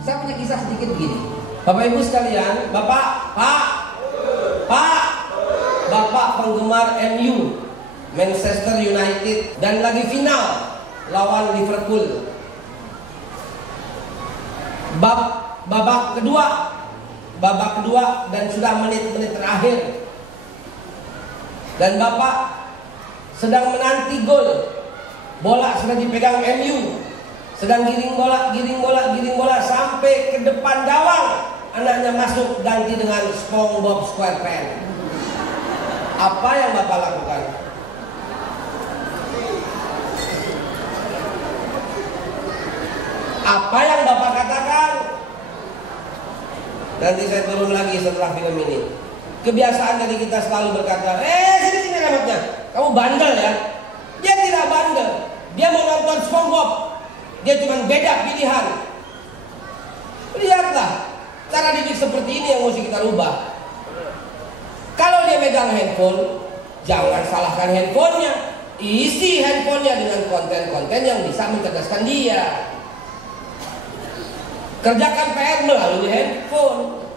Saya punya kisah sedikit begini. Bapak Ibu sekalian, Bapak penggemar MU, Manchester United, dan lagi final lawan Liverpool. Babak kedua dan sudah menit-menit terakhir. Dan Bapak sedang menanti gol. Bola sudah dipegang MU. Sedang giring bola sampai ke depan gawang. Anaknya masuk ganti dengan SpongeBob SquarePants. Apa yang Bapak lakukan? Apa yang Bapak katakan? Nanti saya turun lagi setelah film ini. Kebiasaan dari kita selalu berkata, sini remote-nya. Kamu bandel ya? Dia tidak bandel. Dia mau nonton SpongeBob. Dia cuma beda pilihan. Lihatlah, cara didik seperti ini yang mesti kita rubah. Kalau dia megang handphone, jangan salahkan handphonenya. Isi handphonenya dengan konten-konten yang bisa mencerdaskan dia. Kerjakan PR melalui handphone.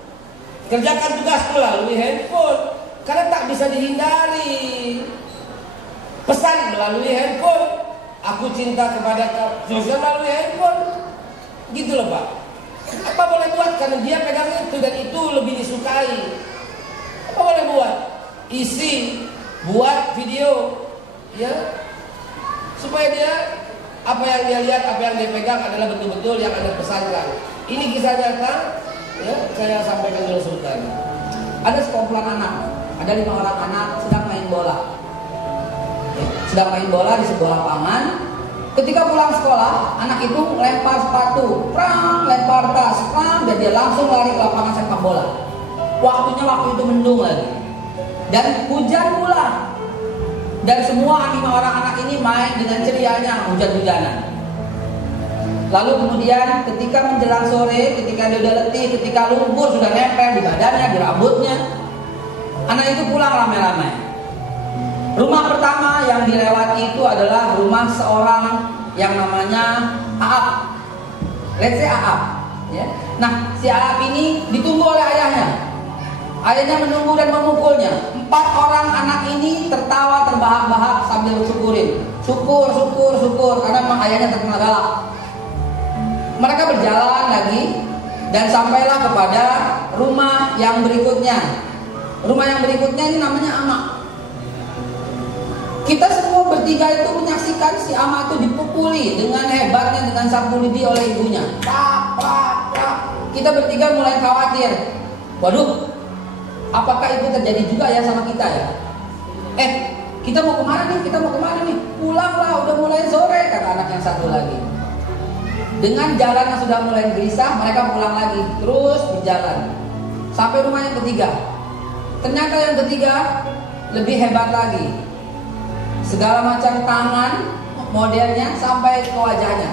Kerjakan tugas melalui handphone. Karena tak bisa dihindari. Pesan melalui handphone. Aku cinta kepada kamu melalui handphone. Gitu loh Pak. Apa boleh buat? Karena dia pegang itu dan itu lebih disukai. Apa boleh buat? Isi, buat video, ya, supaya dia apa yang dia lihat, apa yang dia pegang adalah betul-betul yang Anda pesankan. Ini kisah nyata, ya, saya sampaikan dulu Sultan. Ada sekumpulan anak, ada 5 orang anak sedang main bola. Sedang main bola di sebuah lapangan. Ketika pulang sekolah, anak itu lempar sepatu, lempar tas, dan dia langsung lari ke lapangan sepak bola. Waktu itu mendung lagi, dan hujan pula. Dan semua 5 orang anak ini main dengan cerianya hujan-hujanan. Lalu kemudian ketika menjelang sore, ketika dia udah letih, ketika lumpur sudah nempel di badannya, di rambutnya, anak itu pulang ramai-ramai. Rumah pertama yang dilewati itu adalah rumah seorang yang namanya Aap. Let's say Aap, ya. Nah, si Aap ini ditunggu oleh ayahnya. Ayahnya menunggu dan memukulnya. 4 orang anak ini tertawa terbahak-bahak sambil syukurin. Syukur, karena memang ayahnya terkenal galak. Mereka berjalan lagi dan sampailah kepada rumah yang berikutnya. Rumah yang berikutnya ini namanya Ama. Kita semua bertiga itu menyaksikan si Ama itu dipukuli dengan hebatnya dengan sapu lidi oleh ibunya. Kita bertiga mulai khawatir. Waduh, apakah itu terjadi juga ya sama kita ya? Kita mau kemana nih? Pulanglah, udah mulai sore, kata anak yang satu lagi. Dengan jalan yang sudah mulai gelisah, mereka pulang lagi, terus berjalan sampai rumah yang ketiga. Ternyata yang ketiga lebih hebat lagi. Segala macam tangan modelnya sampai ke wajahnya.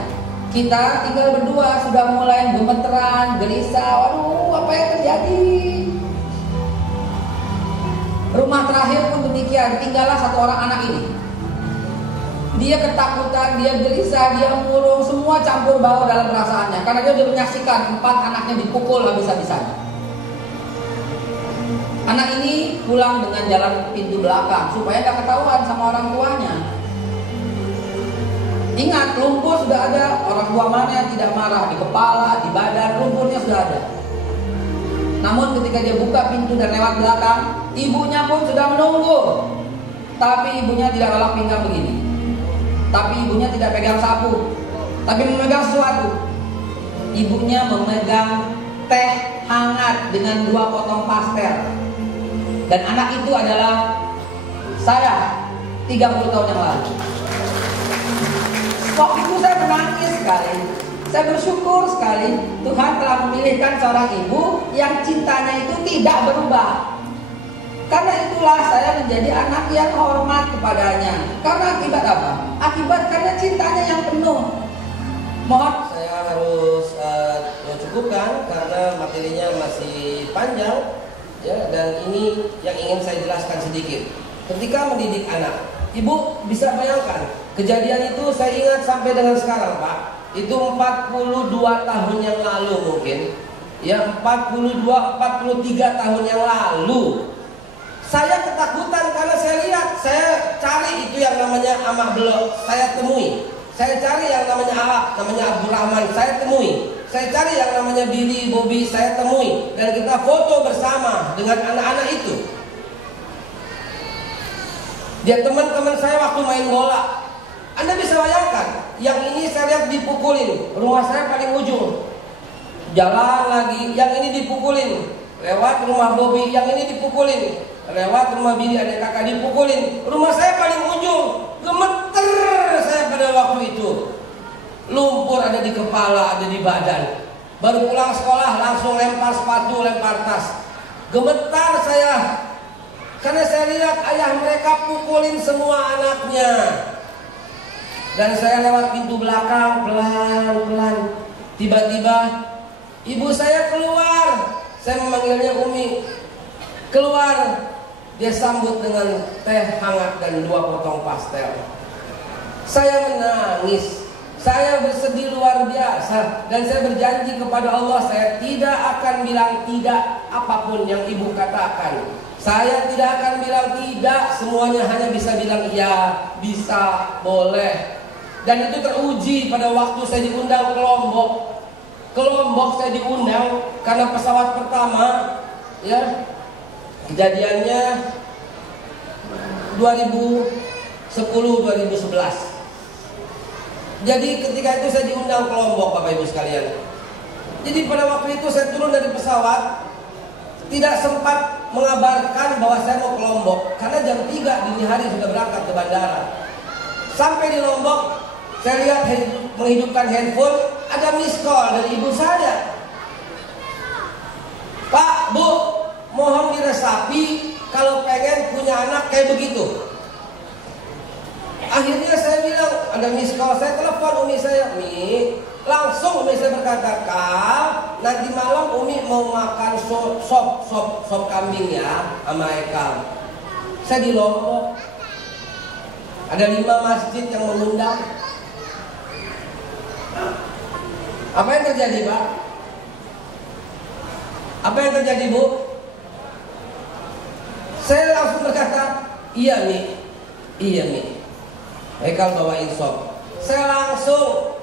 Kita tinggal berdua sudah mulai gemeteran, gelisah. Waduh, apa yang terjadi? Rumah terakhir pun demikian. Tinggallah 1 orang anak ini. Dia ketakutan, dia gelisah, dia murung, semua campur baur dalam perasaannya. Karena dia sudah menyaksikan 4 anaknya dipukul habis-habisan. Anak ini pulang dengan jalan pintu belakang supaya gak ketahuan sama orang tuanya. Ingat, lumpur sudah ada. Orang tua mana yang tidak marah? Di kepala, di badan, lumpurnya sudah ada. Namun ketika dia buka pintu dan lewat belakang, ibunya pun sudah menunggu. Tapi ibunya tidak lelap pinggang begini. Tapi ibunya tidak pegang sapu, tapi memegang sesuatu. Ibunya memegang teh hangat dengan 2 potong pastel. Dan anak itu adalah saya 30 tahun yang lalu. Waktu itu saya menangis sekali. Saya bersyukur sekali Tuhan telah memilihkan seorang ibu yang cintanya itu tidak berubah. Karena itulah saya menjadi anak yang hormat kepadanya. Karena akibat apa? Akibat karena cintanya yang penuh. Mohon saya harus cukupkan karena materinya masih panjang. Ya, dan ini yang ingin saya jelaskan sedikit. Ketika mendidik anak, ibu bisa bayangkan kejadian itu saya ingat sampai dengan sekarang, Pak. itu 42 tahun yang lalu mungkin. Ya 43 tahun yang lalu. Saya ketakutan karena saya lihat, saya cari itu yang namanya Amak Belok, saya temui. Saya cari yang namanya Ahab, namanya Abdurrahman, saya temui. Saya cari yang namanya Billy, Bobby, saya temui. Dan kita foto bersama dengan anak-anak itu. Dia teman-teman saya waktu main bola. Anda bisa bayangkan, yang ini saya lihat dipukulin, rumah saya paling ujung. Jalan lagi, yang ini dipukulin, lewat rumah Bobby, yang ini dipukulin, lewat rumah Billy, adik kakak dipukulin, rumah saya paling ujung. Gemeter saya pada waktu itu. Lumpur ada di kepala, ada di badan. Baru pulang sekolah langsung lempar sepatu, lempar tas. Gemetar saya karena saya lihat ayah mereka pukulin semua anaknya. Dan saya lewat pintu belakang pelan-pelan. Tiba-tiba ibu saya keluar. Saya memanggilnya Umi. Keluar. Dia sambut dengan teh hangat dan 2 potong pastel. Saya menangis. Saya bersedih luar biasa. Dan saya berjanji kepada Allah, saya tidak akan bilang tidak apapun yang ibu katakan. Saya tidak akan bilang tidak. Semuanya hanya bisa bilang iya, bisa, boleh. Dan itu teruji pada waktu saya diundang ke Lombok. Ke Lombok saya diundang karena pesawat pertama, ya, kejadiannya 2010-2011. Jadi ketika itu saya diundang ke Lombok, Bapak Ibu sekalian. Jadi pada waktu itu saya turun dari pesawat, tidak sempat mengabarkan bahwa saya mau ke Lombok karena jam 3 dini hari sudah berangkat ke bandara. Sampai di Lombok, saya lihat menghidupkan handphone, ada miss call dari ibu saya. Pak, Bu, mohon diresapi kalau pengen punya anak kayak begitu. Akhirnya saya bilang, ada miss call, saya telepon Umi saya. Mi, langsung Umi saya berkata, Kal, nanti malam Umi mau makan sop kambing ya sama Ekal. Saya di Lombok, ada 5 masjid yang mengundang. Apa yang terjadi, Pak? Apa yang terjadi, Bu? Saya langsung berkata, iya Mi, iya Mi. Ekal bawain sop. Saya langsung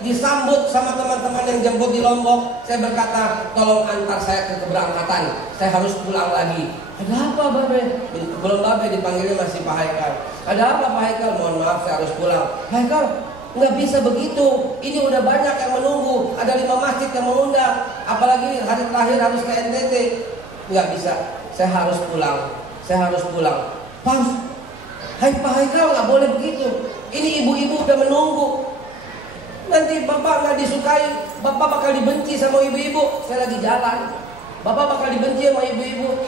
disambut sama teman-teman yang jemput di Lombok. Saya berkata, tolong antar saya ke keberangkatan. Saya harus pulang lagi. Ada apa, Babe? Belum Babe, dipanggilnya masih Pak Haikal. Ada apa, Pak Haikal? Mohon maaf, saya harus pulang. Haikal, nggak bisa begitu. Ini udah banyak yang menunggu. Ada 5 masjid yang mengundang. Apalagi hari terakhir harus ke NTT. Nggak bisa. Saya harus pulang. Saya harus pulang. Pak Haikal, nggak boleh begitu. Ini ibu-ibu udah menunggu. Nanti bapak nggak disukai, bapak bakal dibenci sama ibu-ibu. Saya lagi jalan, bapak bakal dibenci sama ibu-ibu.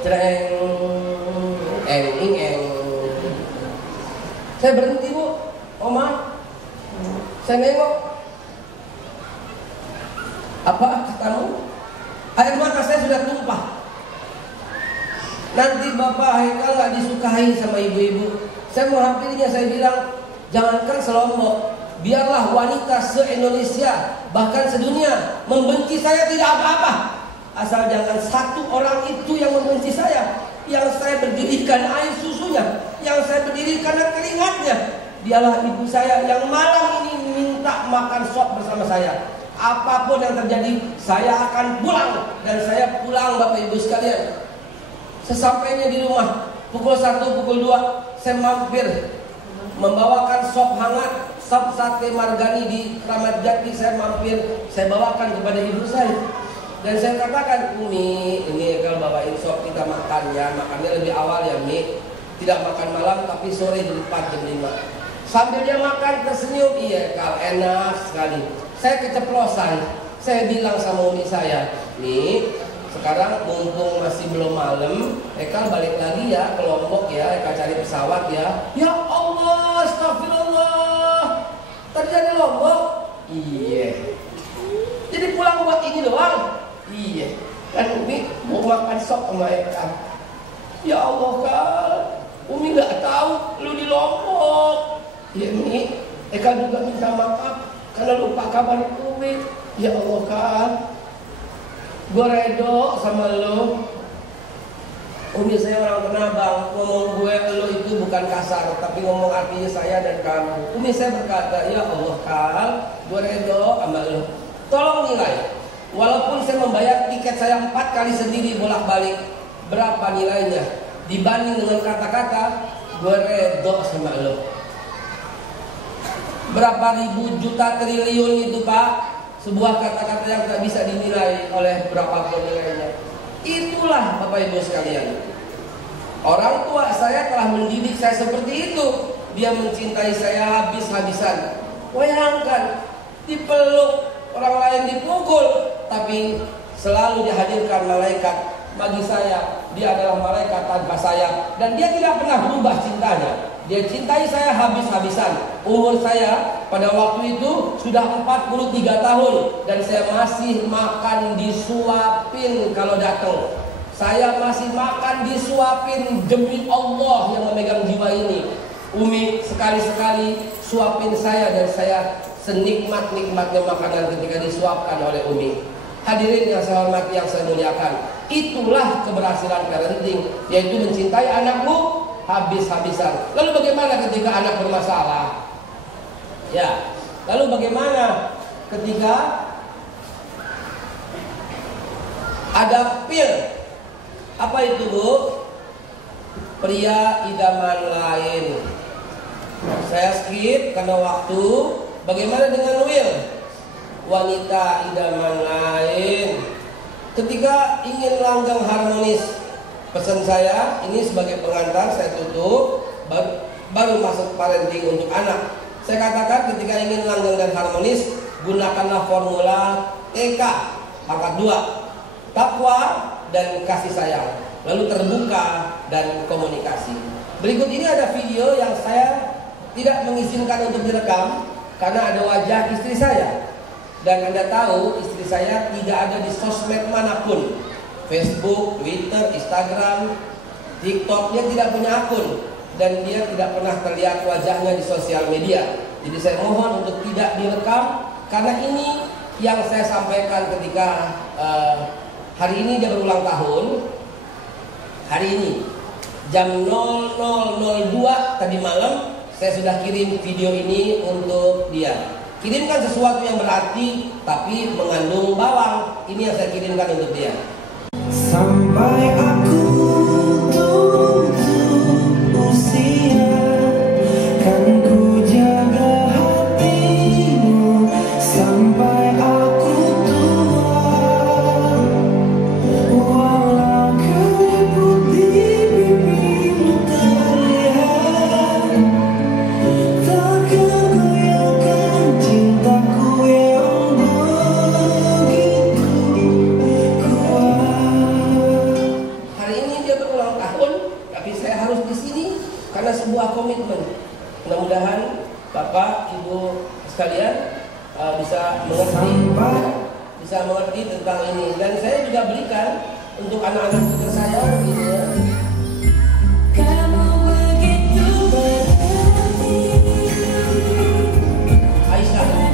Saya berhenti, Bu. Oma, saya nengok. Apa katamu? Air mata saya sudah tumpah. Nanti bapak Haikal nggak disukai sama ibu-ibu. Saya menghampirinya, saya bilang, jangankan selombok, biarlah wanita se-Indonesia, bahkan sedunia, membenci saya tidak apa-apa. Asal jangan satu orang itu yang membenci saya. Yang saya berdirikan air susunya, yang saya berdirikan keringatnya. Dialah ibu saya yang malam ini minta makan sop bersama saya. Apapun yang terjadi, saya akan pulang. Dan saya pulang, Bapak Ibu sekalian. Sesampainya di rumah, pukul 1, pukul 2, saya mampir membawakan sop hangat, sop sate margani di Kramat Jati. Saya mampir, saya bawakan kepada ibu saya. Dan saya katakan, Umi, ini kalau bawain sop kita makan ya. Makannya lebih awal ya, Mi. Tidak makan malam, tapi sore di 4 jam 5. Sambil dia makan tersenyum, iya Kal, enak sekali. Saya keceplosan, saya bilang sama Umi saya, Mi, sekarang mumpung masih belum malam, Ekal balik lagi ya ke Lombok ya, Ekal cari pesawat ya. Ya Allah, astagfirullah. Tadi dari Lombok? Iya. Jadi pulang buat ini doang? Iya. Kan Umi mau makan sop sama Ekal. Ya Allah, Kal, Umi nggak tahu lu di Lombok. Ya Mi, Ekal juga minta maaf. karena lupa kabar Umi. Ya Allah Kak, gue redo sama lo. Umi saya orang Tanabang, ngomong gue lo itu bukan kasar, tapi ngomong artinya saya dan kamu. Umi saya berkata, ya Allah Kak, gue redo sama lo. Tolong nilai, walaupun saya membayar tiket saya 4 kali sendiri bolak-balik, berapa nilainya dibanding dengan kata-kata gue redo sama lo. Berapa ribu juta triliun itu Pak, sebuah kata-kata yang tak bisa dinilai oleh berapapun nilainya. Itulah Bapak Ibu sekalian, orang tua saya telah mendidik saya seperti itu. Dia mencintai saya habis-habisan. Bayangkan, dipeluk, orang lain dipukul, tapi selalu dihadirkan malaikat. Bagi saya, dia adalah malaikat tanpa sayap, dan dia tidak pernah berubah cintanya. Dia cintai saya habis-habisan. Umur saya pada waktu itu sudah 43 tahun, dan saya masih makan disuapin kalau datang. Saya masih makan disuapin demi Allah yang memegang jiwa ini. Umi sekali-sekali suapin saya, dan saya senikmat-nikmatnya makanan ketika disuapkan oleh Umi. Hadirin yang saya hormati, yang saya muliakan, itulah keberhasilan parenting, yaitu mencintai anakmu habis-habisan. Lalu bagaimana ketika anak bermasalah? Ya, lalu bagaimana ketika ada pil? Apa itu Bu? Pria idaman lain. Saya skip karena waktu. Bagaimana dengan Will? Wanita idaman lain. Ketika ingin langgeng harmonis, pesan saya ini sebagai pengantar, saya tutup, baru masuk parenting untuk anak. Saya katakan ketika ingin langgeng dan harmonis, gunakanlah formula TK pangkat 2, takwa dan kasih sayang, lalu terbuka dan komunikasi. Berikut ini ada video yang saya tidak mengizinkan untuk direkam karena ada wajah istri saya. Dan Anda tahu istri saya tidak ada di sosmed manapun, Facebook, Twitter, Instagram, TikTok, dia tidak punya akun. Dan dia tidak pernah terlihat wajahnya di sosial media. Jadi saya mohon untuk tidak direkam, karena ini yang saya sampaikan ketika hari ini dia berulang tahun. Hari ini jam 00.02 tadi malam saya sudah kirim video ini untuk dia. Kirimkan sesuatu yang berarti tapi mengandung bawang. Ini yang saya kirimkan untuk dia. Sampai aku tutup usia, kan ku jaga hatimu sampai aku tua. Walau keriput di pipimu terlihat, takkan goyahkan cintaku yang begitu kuat. Hari ini dia berulang tahun, tapi saya harus di sini karena sebuah komitmen. Mudah-mudahan Bapak, Ibu sekalian bisa mengerti tentang ini. Dan saya juga berikan untuk anak-anak putra saya begini ya. Kamu begitu berarti, Aisyah. Alia.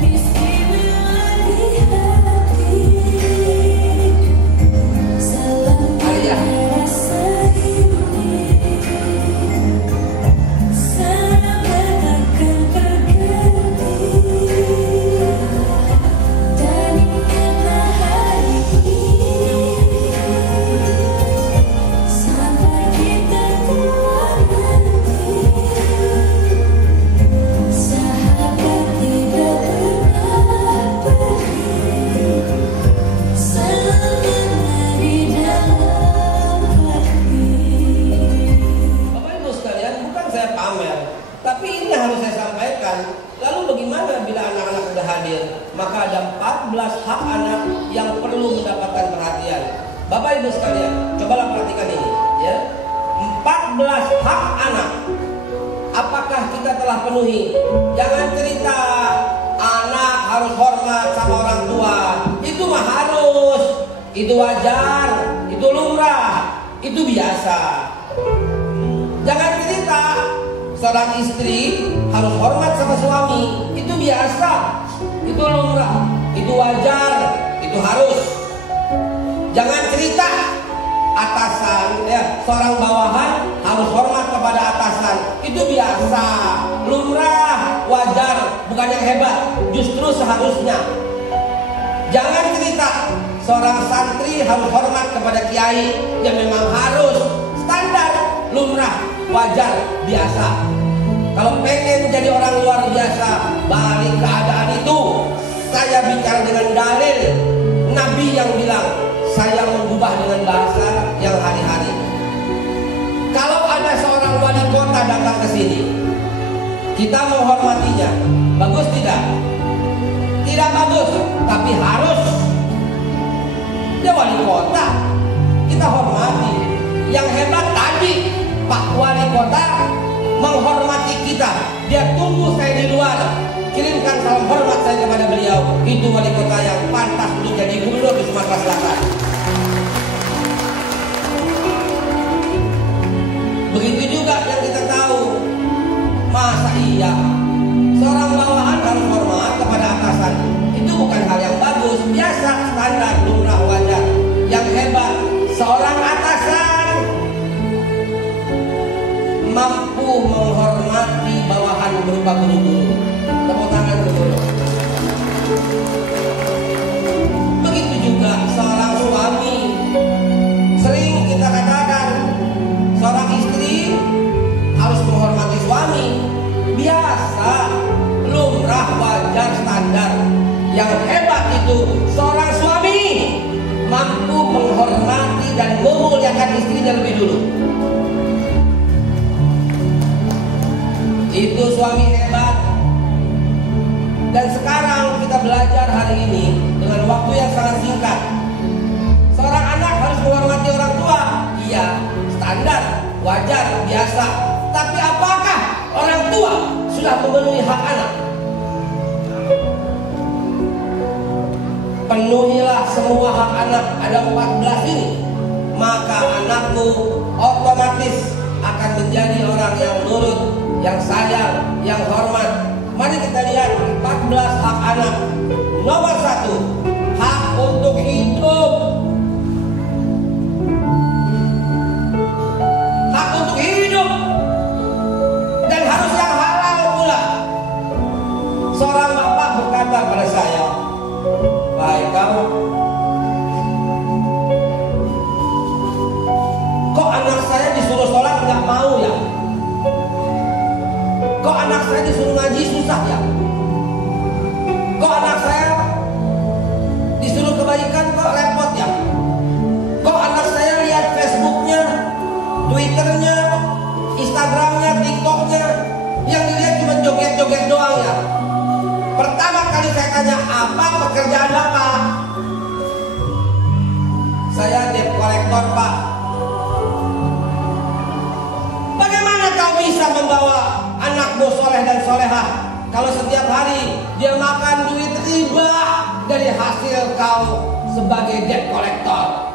Maka ada 14 hak anak yang perlu mendapatkan perhatian. Bapak Ibu sekalian, cobalah perhatikan ini ya. 14 hak anak. Apakah kita telah penuhi? Jangan cerita anak harus hormat sama orang tua. Itu mah harus, itu wajar, itu lumrah, itu biasa. Jangan cerita seorang istri harus hormat sama suami. Itu biasa. Itu lumrah, itu wajar, itu harus. Jangan cerita atasan, ya, seorang bawahan harus hormat kepada atasan. Itu biasa, lumrah, wajar, bukan yang hebat. Justru seharusnya. Jangan cerita seorang santri harus hormat kepada kiai. Ya memang harus, standar, lumrah, wajar, biasa. Kalau pengen jadi orang luar biasa, balik keadaan itu. Saya bicara dengan dalil Nabi yang bilang, saya mengubah dengan bahasa yang hari-hari. Kalau ada seorang wali kota datang ke sini, kita menghormatinya. Bagus tidak? Tidak bagus, tapi harus. Dia wali kota, kita hormati. Yang hebat tadi, Pak Wali Kota menghormati kita. Dia tunggu saya di luar. Kirimkan salam hormat saya kepada beliau. Itu wali kota yang pantas untuk jadi gubernur di Sumatera Selatan. Begitu juga yang kita tahu. Masa iya seorang bawahan harus hormat kepada atasan? Itu bukan hal yang bagus. Biasa, standar, lumrah, wajar. Yang hebat seorang atasan mampu menghormati bawahan berupa guru-guru. Tepuk tangan dulu. Begitu juga seorang suami. Sering kita katakan seorang istri harus menghormati suami. Biasa, lumrah, wajar, standar. Yang hebat itu seorang suami mampu menghormati dan memuliakan istrinya lebih dulu. Itu suami hebat. Dan sekarang kita belajar hari ini dengan waktu yang sangat singkat. Seorang anak harus menghormati orang tua. Iya, standar, wajar, biasa. Tapi apakah orang tua sudah memenuhi hak anak? Penuhilah semua hak anak. Ada 14 ini. Maka anakmu otomatis akan menjadi orang yang nurut, yang sayang, yang hormat. Mari kita lihat 14 hak anak. Nomor 1, hak untuk hidup. Hak untuk hidup. Dan harus yang halal pula. Seorang bapak berkata pada saya, "Baik kamu, kok anak saya disuruh sholat nggak mau ya? Kok anak saya disuruh ngaji susah ya? Kok anak saya disuruh kebaikan kok repot ya? Kok anak saya lihat Facebooknya, Twitternya, Instagramnya, TikToknya, yang dilihat cuma joget-joget doang ya?" Pertama kali saya tanya, apa pekerjaan Bapak? Saya debt collector, Pak. Bagaimana kau bisa membawa anakmu soleh dan solehah kalau setiap hari dia makan duit riba dari hasil kau sebagai debt collector?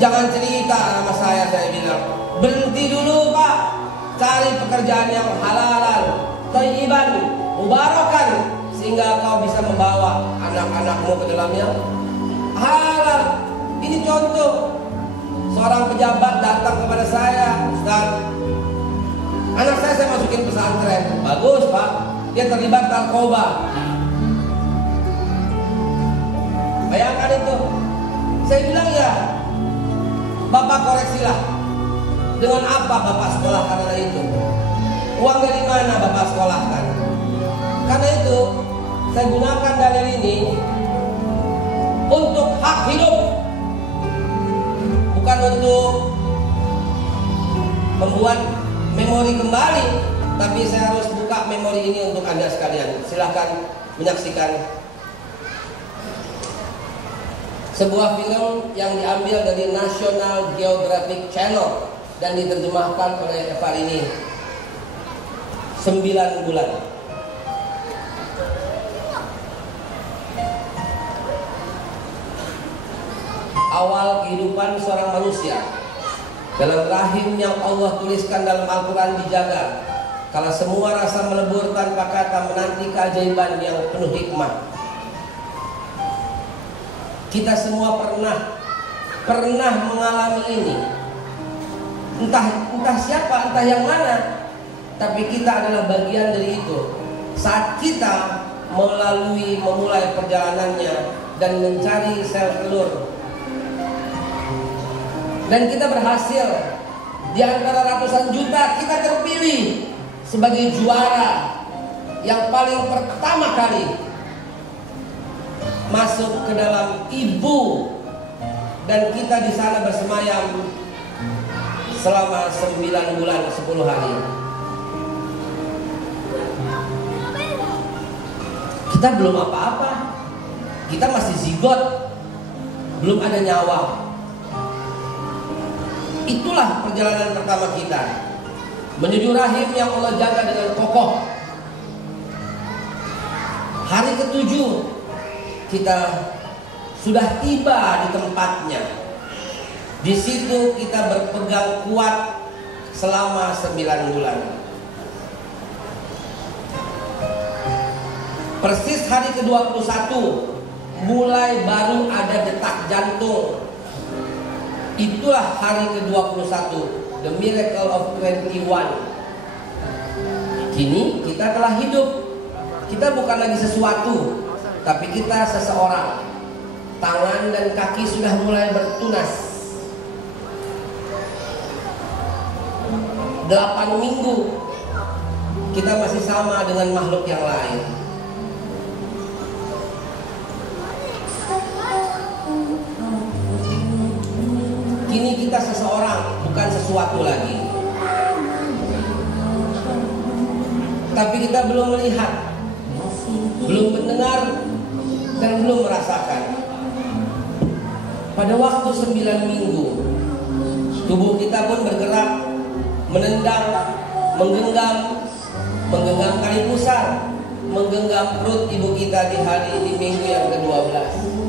Jangan cerita sama saya bilang, berhenti dulu Pak, cari pekerjaan yang halalan, thayyiban, mubarakan, sehingga kau bisa membawa anak-anakmu ke dalam yang halal. Ini contoh. Seorang pejabat datang kepada saya, "Ustaz, anak saya masukin pesantren." Bagus Pak, dia terlibat narkoba. Bayangkan itu. Saya bilang, ya Bapak koreksilah. Dengan apa Bapak sekolah karena itu? Uang dari mana Bapak sekolahkan? Karena itu saya gunakan dalil ini untuk hak hidup, bukan untuk membuat memori kembali, tapi saya harus buka memori ini untuk Anda sekalian. Silahkan menyaksikan sebuah film yang diambil dari National Geographic Channel dan diterjemahkan oleh Eva ini. 9 bulan. Awal kehidupan seorang manusia dalam rahim yang Allah tuliskan dalam Al-Quran dijaga Kalau semua rasa melebur tanpa kata menanti keajaiban yang penuh hikmah. Kita semua pernah mengalami ini. Entah siapa, entah yang mana, tapi kita adalah bagian dari itu. Saat kita memulai perjalanannya dan mencari sel telur, dan kita berhasil, di antara ratusan juta kita terpilih sebagai juara yang paling pertama kali masuk ke dalam ibu, dan kita di sana bersemayam selama 9 bulan 10 hari. Kita belum apa-apa, kita masih zigot, belum ada nyawa. Itulah perjalanan pertama kita menuju rahim yang Allah jaga dengan kokoh. Hari ke-7 kita sudah tiba di tempatnya. Di situ kita berpegang kuat selama 9 bulan. Persis hari ke-21 mulai baru ada detak jantung. Itulah hari ke-21, the miracle of 21. Kini kita telah hidup. Kita bukan lagi sesuatu, tapi kita seseorang. Tangan dan kaki sudah mulai bertunas. 8 minggu kita masih sama dengan makhluk yang lain. Kini kita seseorang, bukan sesuatu lagi. Tapi kita belum melihat, belum mendengar, dan belum merasakan. Pada waktu 9 minggu, tubuh kita pun bergerak, menendang, menggenggam tali pusar, menggenggam perut ibu kita di minggu yang ke-12.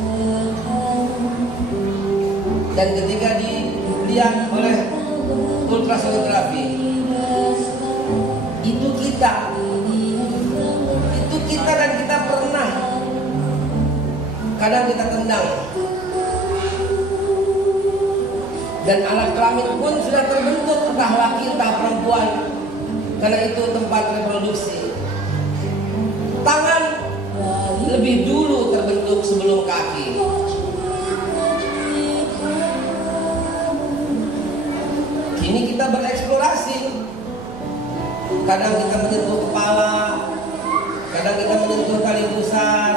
Dan ketika dilihat oleh ultrasonografi, itu kita dan kita pernah. Kadang kita tendang, dan alat kelamin pun sudah terbentuk, entah laki entah perempuan, karena itu tempat reproduksi. Tangan lebih dulu terbentuk sebelum kaki. Kini kita bereksplorasi. Kadang kita menyentuh kepala, kadang kita menyentuh tali pusar,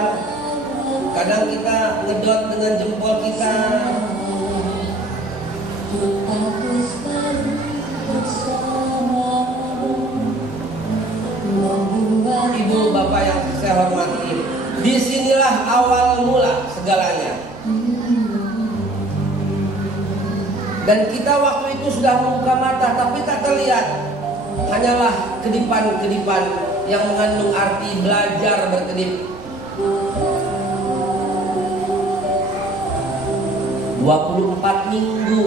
kadang kita ngedot dengan jempol kita. Ibu bapak yang saya hormati, disinilah awal mula segalanya. Dan kita waktu itu sudah membuka mata, tapi tak terlihat. Hanyalah kedipan-kedipan yang mengandung arti belajar berkedip. 24 minggu,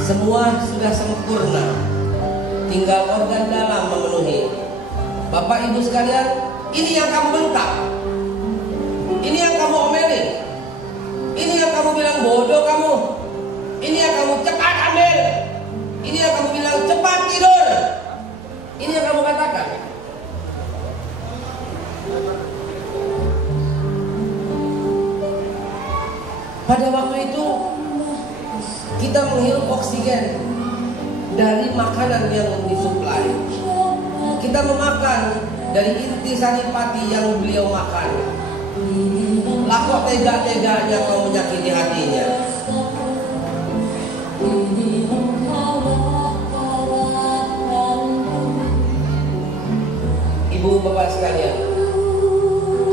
semua sudah sempurna, tinggal organ dalam memenuhi. Bapak ibu sekalian, ini yang kamu bentak, ini yang kamu omelin, ini yang kamu bilang bodoh kamu, ini yang kamu cepat ambil, ini yang kamu bilang cepat tidur, ini yang kamu katakan. Pada waktu itu kita menghirup oksigen dari makanan yang disuplai. Kita memakan dari inti saripati yang beliau makan. Lah kok tega-teganya kau menyakiti hatinya? Ibu bapak sekalian,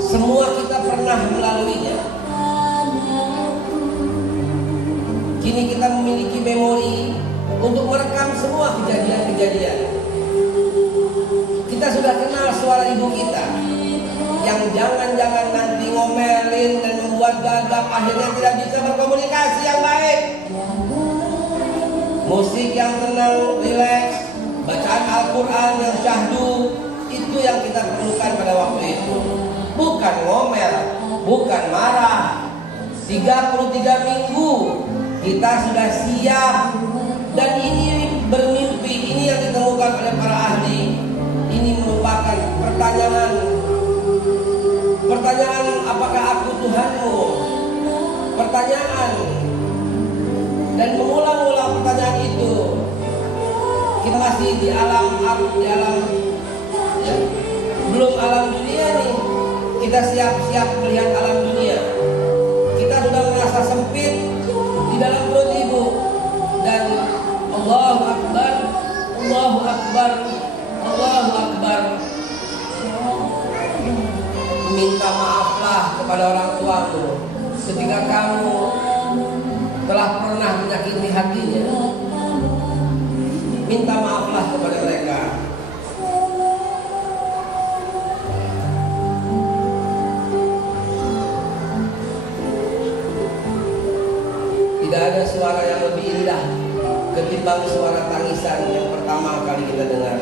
semua kita pernah melaluinya. Kini kita memiliki memori untuk merekam semua kejadian-kejadian. Kita sudah kenal suara ibu kita yang jangan-jangan nanti ngomelin dan membuat gagap, akhirnya tidak bisa berkomunikasi yang baik. Musik yang tenang, rileks, bacaan Al-Quran yang syahdu, itu yang kita perlukan pada waktu itu. Bukan ngomel, bukan marah. 33 minggu kita sudah siap. Dan ini bermimpi, ini yang ditemukan oleh para ahli. Ini merupakan pertanyaan apakah aku Tuhanmu? Pertanyaan. Dan mengulang-ulang pertanyaan itu. Kita masih di alam ya, belum alam dunia nih. Kita siap-siap melihat alam dunia. Kita sudah merasa sempit di dalam perut ibu. Dan Allahu Akbar, Allahu Akbar, Allahu Akbar. Minta maaflah kepada orang tuamu ketika kamu telah pernah menyakiti hatinya. Minta maaflah kepada mereka. Tidak ada suara yang lebih indah ketimbang suara tangisan yang pertama kali kita dengar.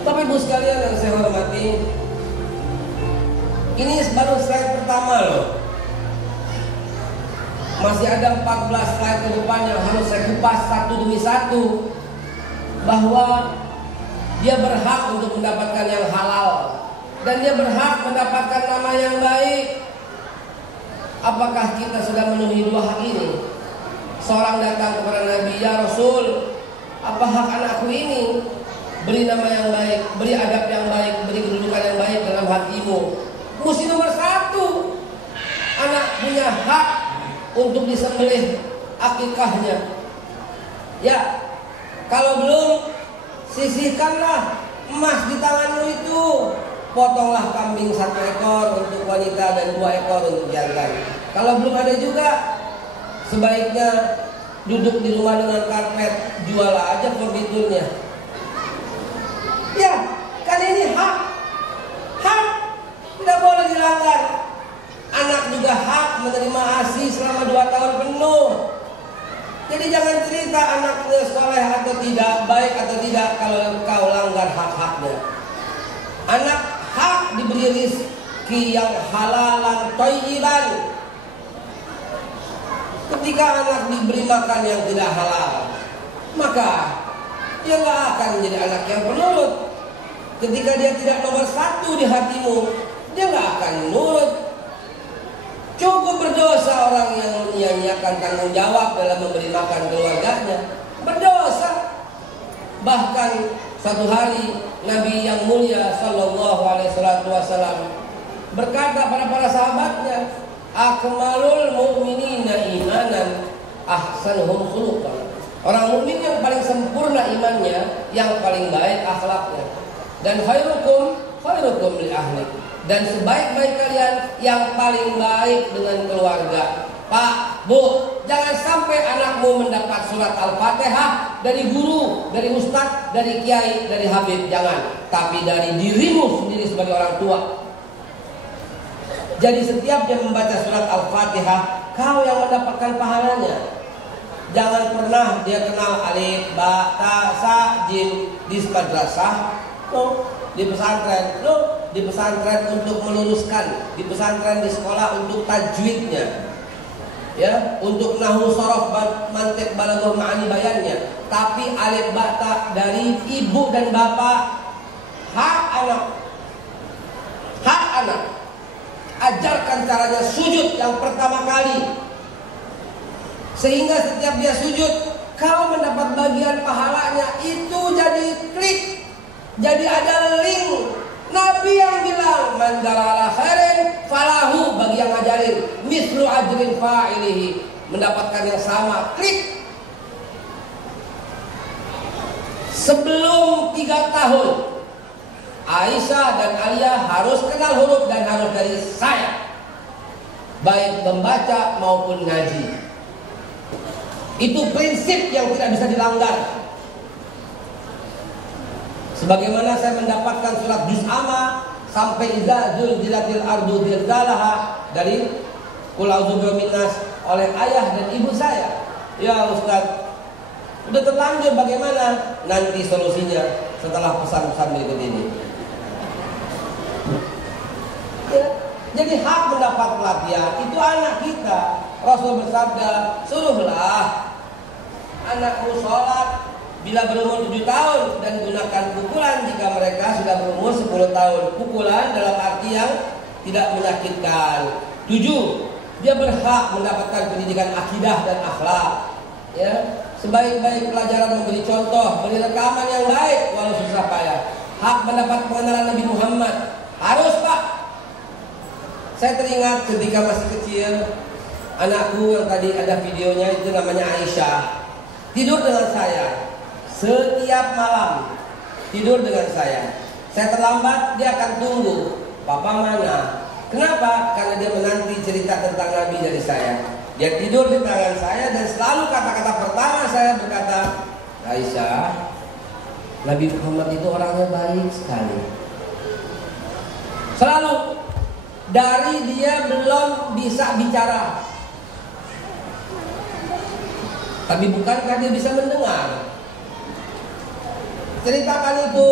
Bapak Ibu sekalian yang saya hormati, ini baru slide pertama loh. Masih ada 14 slide ke depan yang harus saya kupas satu demi satu. Bahwa dia berhak untuk mendapatkan yang halal, dan dia berhak mendapatkan nama yang baik. Apakah kita sudah memenuhi dua hak ini? Seorang datang kepada Nabi, "Ya Rasul, apa hak anakku ini?" Beri nama yang baik, beri adab yang baik, beri kedudukan yang baik dalam hatimu. Mesti nomor satu, anak punya hak untuk disembelih akikahnya. Ya, kalau belum, sisihkanlah emas di tanganmu itu. Potonglah kambing 1 ekor untuk wanita dan 2 ekor untuk jantan. Kalau belum ada juga, sebaiknya duduk di rumah dengan karpet, jual aja furniturnya. Ya, kan ini hak. Hak tidak boleh dilanggar. Anak juga hak menerima ASI selama 2 tahun penuh. Jadi jangan cerita anaknya soleh atau tidak, baik atau tidak, kalau kau langgar hak-haknya. Anak hak diberi rezeki yang halalan thayyiban. Ketika anak diberi makan yang tidak halal, maka dia nggak akan menjadi anak yang penurut. Ketika dia tidak nomor satu di hatimu, dia nggak akan nurut. Cukup berdosa orang yang menyia-nyiakan tanggung jawab dalam memberi makan keluarganya. Berdosa. Bahkan satu hari Nabi yang mulia Sallallahu Alaihi Wasallam berkata pada para sahabatnya, "Akmalul mu'minina imanan ahsanuhum khuluqan." Orang mukmin yang paling sempurna imannya, yang paling baik akhlaknya. Dan khairukum li ahli. Dan sebaik-baik kalian yang paling baik dengan keluarga. Pak, Bu, jangan sampai anakmu mendapat surat Al-Fatihah dari guru, dari ustadz, dari kiai, dari habib. Jangan. Tapi dari dirimu sendiri sebagai orang tua. Jadi setiap dia membaca surat Al-Fatihah, kau yang mendapatkan pahalanya. Jangan pernah dia kenal alif, ba, ta, sa, jim di madrasah, di pesantren, di pesantren untuk meluruskan, di pesantren di sekolah untuk tajwidnya, ya, untuk nahwu sorof, mantiq, balaghah, ma'ani, bayannya. Tapi alif, ba, ta dari ibu dan bapak. Hak anak. Ajarkan caranya sujud yang pertama kali. Sehingga setiap dia sujud, kau mendapat bagian pahalanya. Itu jadi klik, jadi ada link. Nabi yang bilang, "Man darala khairin falahu," bagi yang ngajarin, "mislu ajrin fa'ilihi," mendapatkan yang sama. Klik. Sebelum 3 tahun, Aisyah dan Aliyah harus kenal huruf dan harus dari saya, baik membaca maupun ngaji. Itu prinsip yang tidak bisa dilanggar. Sebagaimana saya mendapatkan surat juz amma sampai iza zulzilatil ardu zilzalaha dari Qul a'udzu birabbin nas oleh ayah dan ibu saya. Ya Ustaz, udah terlanjur, bagaimana? Nanti solusinya setelah pesan-pesan berikut ini. Ya, jadi hak mendapat pelatihan itu anak kita. Rasul bersabda, suruhlah anakmu sholat bila berumur 7 tahun dan gunakan pukulan jika mereka sudah berumur 10 tahun. Pukulan dalam arti yang tidak menyakitkan. 7, dia berhak mendapatkan pendidikan akidah dan akhlak. Ya, sebaik-baik pelajaran memberi contoh, beri rekaman yang baik walau susah payah. Hak mendapat pengenalan Nabi Muhammad. Harus, Pak. Saya teringat ketika masih kecil, anakku yang tadi ada videonya itu namanya Aisyah, tidur dengan saya. Setiap malam tidur dengan saya. Saya terlambat, dia akan tunggu. Papa mana? Kenapa? Karena dia menanti cerita tentang Nabi dari saya. Dia tidur di tangan saya dan selalu kata-kata pertama saya berkata, Aisyah, Nabi Muhammad itu orangnya baik sekali. Selalu. Dari dia belum bisa bicara, tapi bukankah dia bisa mendengar? Ceritakan itu.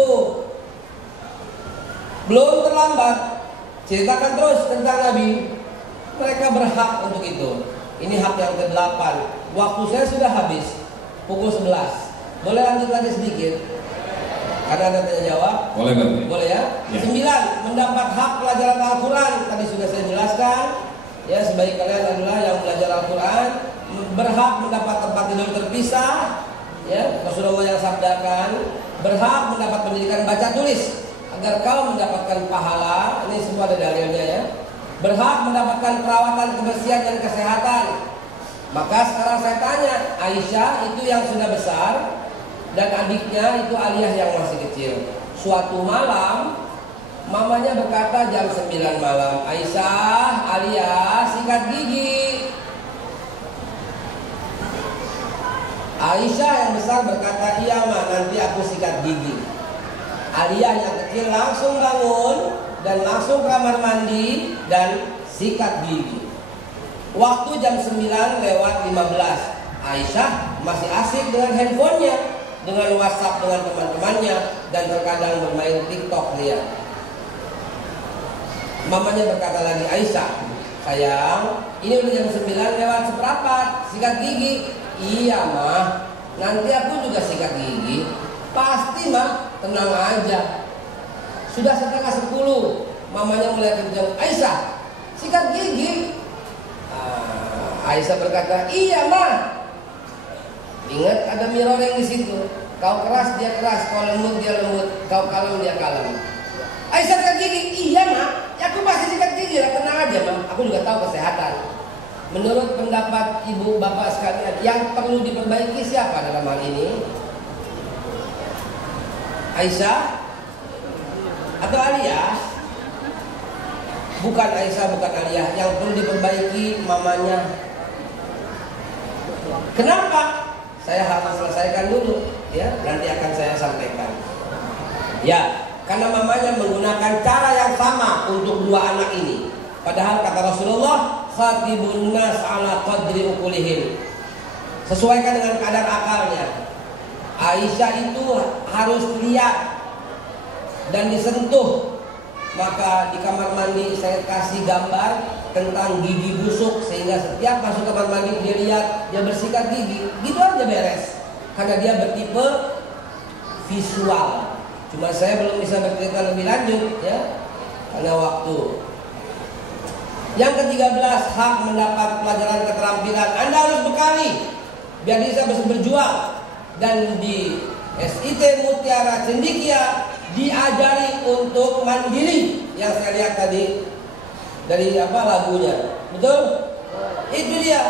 Belum terlambat. Ceritakan terus tentang Nabi. Mereka berhak untuk itu. Ini hak yang ke-8. Waktu saya sudah habis, pukul 11. Boleh lanjut lagi sedikit? Karena ada tanya jawab. Boleh, Bang. Boleh ya? 9, mendapat hak pelajaran Al-Quran. Tadi sudah saya jelaskan. Ya, sebaik kalian adalah yang belajar Al-Quran, berhak mendapat tempat tidur terpisah. Ya, Rasulullah yang sabdakan, berhak mendapat pendidikan baca tulis agar kau mendapatkan pahala. Ini semua ada dalilnya ya. Berhak mendapatkan perawatan kebersihan dan kesehatan. Maka sekarang saya tanya, Aisyah itu yang sudah besar dan adiknya itu Aliyah yang masih kecil. Suatu malam mamanya berkata jam 9 malam, Aisyah, Aliyah sikat gigi. Aisyah yang besar berkata, iya ma, nanti aku sikat gigi. Aliyah yang kecil langsung bangun dan langsung ke kamar mandi dan sikat gigi. Waktu jam 9:15, Aisyah masih asik dengan handphonenya, dengan WhatsApp dengan teman-temannya, dan terkadang bermain TikTok dia. Mamanya berkata lagi, Aisyah, sayang, ini udah jam 9:01, sikat gigi. Iya mah, nanti aku juga sikat gigi. Pasti mah, tenang aja. Sudah 9:30, mamanya melihat jam, Aisyah, sikat gigi. Aisyah berkata, iya mah. Ingat ada mirroring di situ. Kau keras dia keras, kau lembut dia lembut, kau kalem dia kalem. Aisyah sikat gigi, iya mah. Ya aku pasti sikat gigi lah, tenang aja mah. Aku juga tahu kesehatan. Menurut pendapat ibu bapak sekalian, yang perlu diperbaiki siapa dalam hal ini? Aisyah atau Aliyah? Bukan Aisyah, bukan Aliyah. Yang perlu diperbaiki mamanya. Kenapa? Saya harus selesaikan dulu, ya. Nanti akan saya sampaikan. Ya, karena mamanya menggunakan cara yang sama untuk dua anak ini. Padahal kata Rasulullah, khatibun nas ala qadri ukulihim. Sesuaikan dengan kadar akalnya. Aisyah itu harus lihat dan disentuh. Maka di kamar mandi saya kasih gambar tentang gigi busuk, sehingga setiap masuk kamar mandi dia lihat, dia bersikat gigi, gitu aja beres. Karena dia bertipe visual. Cuma saya belum bisa bercerita lebih lanjut ya, karena waktu. Yang ke-13, hak mendapat pelajaran keterampilan. Anda harus bekali biar bisa berjuang. Dan di SIT Mutiara Cendikia diajari untuk mandiri, yang saya lihat tadi dari lagunya, betul? Itu dia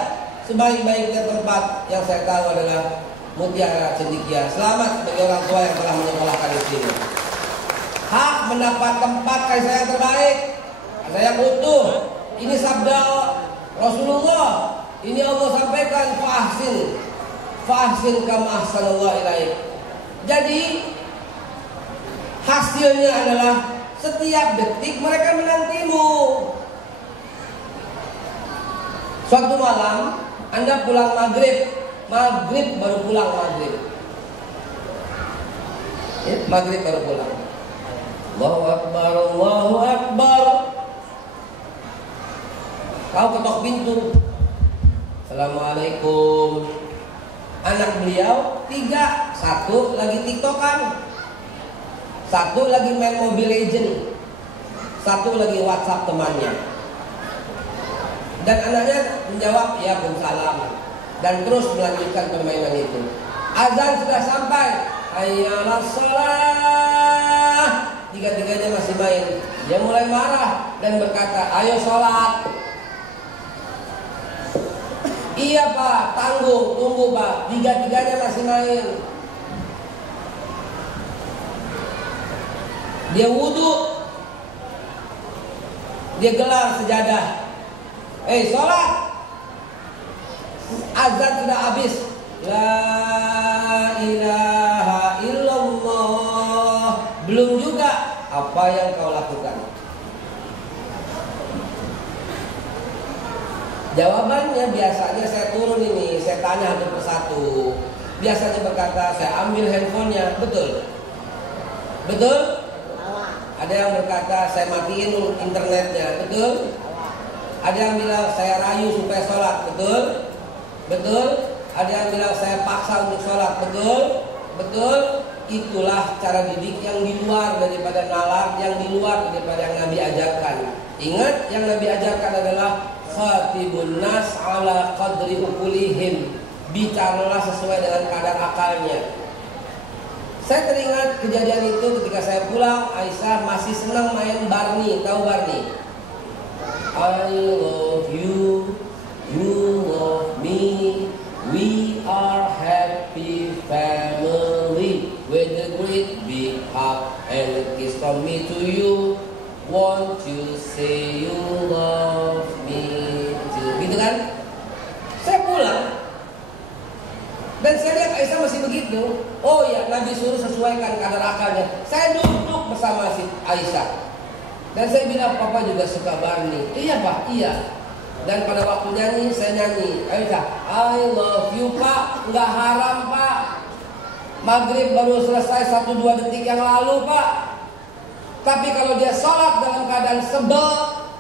sebaik-baiknya tempat yang saya tahu adalah Mutiara Cendikia. Selamat bagi orang tua yang telah menyekolahkan di sini. Hak mendapat tempat kasih sayang terbaik, kasih sayang utuh. Ini sabda Rasulullah. Ini Allah sampaikan, fahsin fahsin kama ahsanallahu ilaik. Jadi hasilnya adalah setiap detik mereka menantimu. Suatu malam Anda pulang maghrib baru pulang maghrib. Ya, maghrib baru pulang. Allahu Akbar, Allahu Akbar. Kau ketok pintu. Assalamualaikum. Anak beliau 3, 1 lagi tiktokan, 1 lagi main Mobile Legend, 1 lagi WhatsApp temannya. Dan anaknya menjawab ya Waalaikumsalam dan terus melanjutkan permainan itu. Azan sudah sampai, hayya 'alas shalah. Tiga-tiganya masih main. Dia mulai marah dan berkata, ayo sholat. Iya Pak, tunggu Pak. Tiga-tiganya masih main. Dia wudhu, dia gelar sejadah. Sholat. Azan sudah habis. La ilaha illallah. Belum juga. Apa yang kau lakukan? Jawabannya biasanya saya turun ini, saya tanya satu persatu. Biasanya berkata, saya ambil handphonenya, betul? Betul? Ada yang berkata, saya matiin internetnya, betul? Ada yang bilang, saya rayu supaya sholat, betul? Betul? Ada yang bilang, saya paksa untuk sholat, betul? Betul? Itulah cara didik yang di luar daripada nalar, yang di luar daripada yang Nabi ajarkan. Ingat, yang Nabi ajarkan adalah khatibun nas ala qadri ukulihim. Bicaralah sesuai dengan kadar akalnya. Saya teringat kejadian itu ketika saya pulang, Aisyah masih senang main Barney. Tahu Barney? I love you, you love me, we are happy family. With a great big hug and a kiss from me to you. Won't you say you love me too? Gitu kan? Saya pulang dan saya lihat Aisyah masih begitu. Oh ya, Nabi suruh sesuaikan kadar akalnya. Saya duduk bersama si Aisyah dan saya bilang, Papa juga suka Barney. Iya Pak, iya. Dan pada waktu nyanyi, saya nyanyi. Aisyah, I love you Pak. Nggak haram Pak. Maghrib baru selesai 1-2 detik yang lalu Pak. Tapi kalau dia sholat dalam keadaan sebel,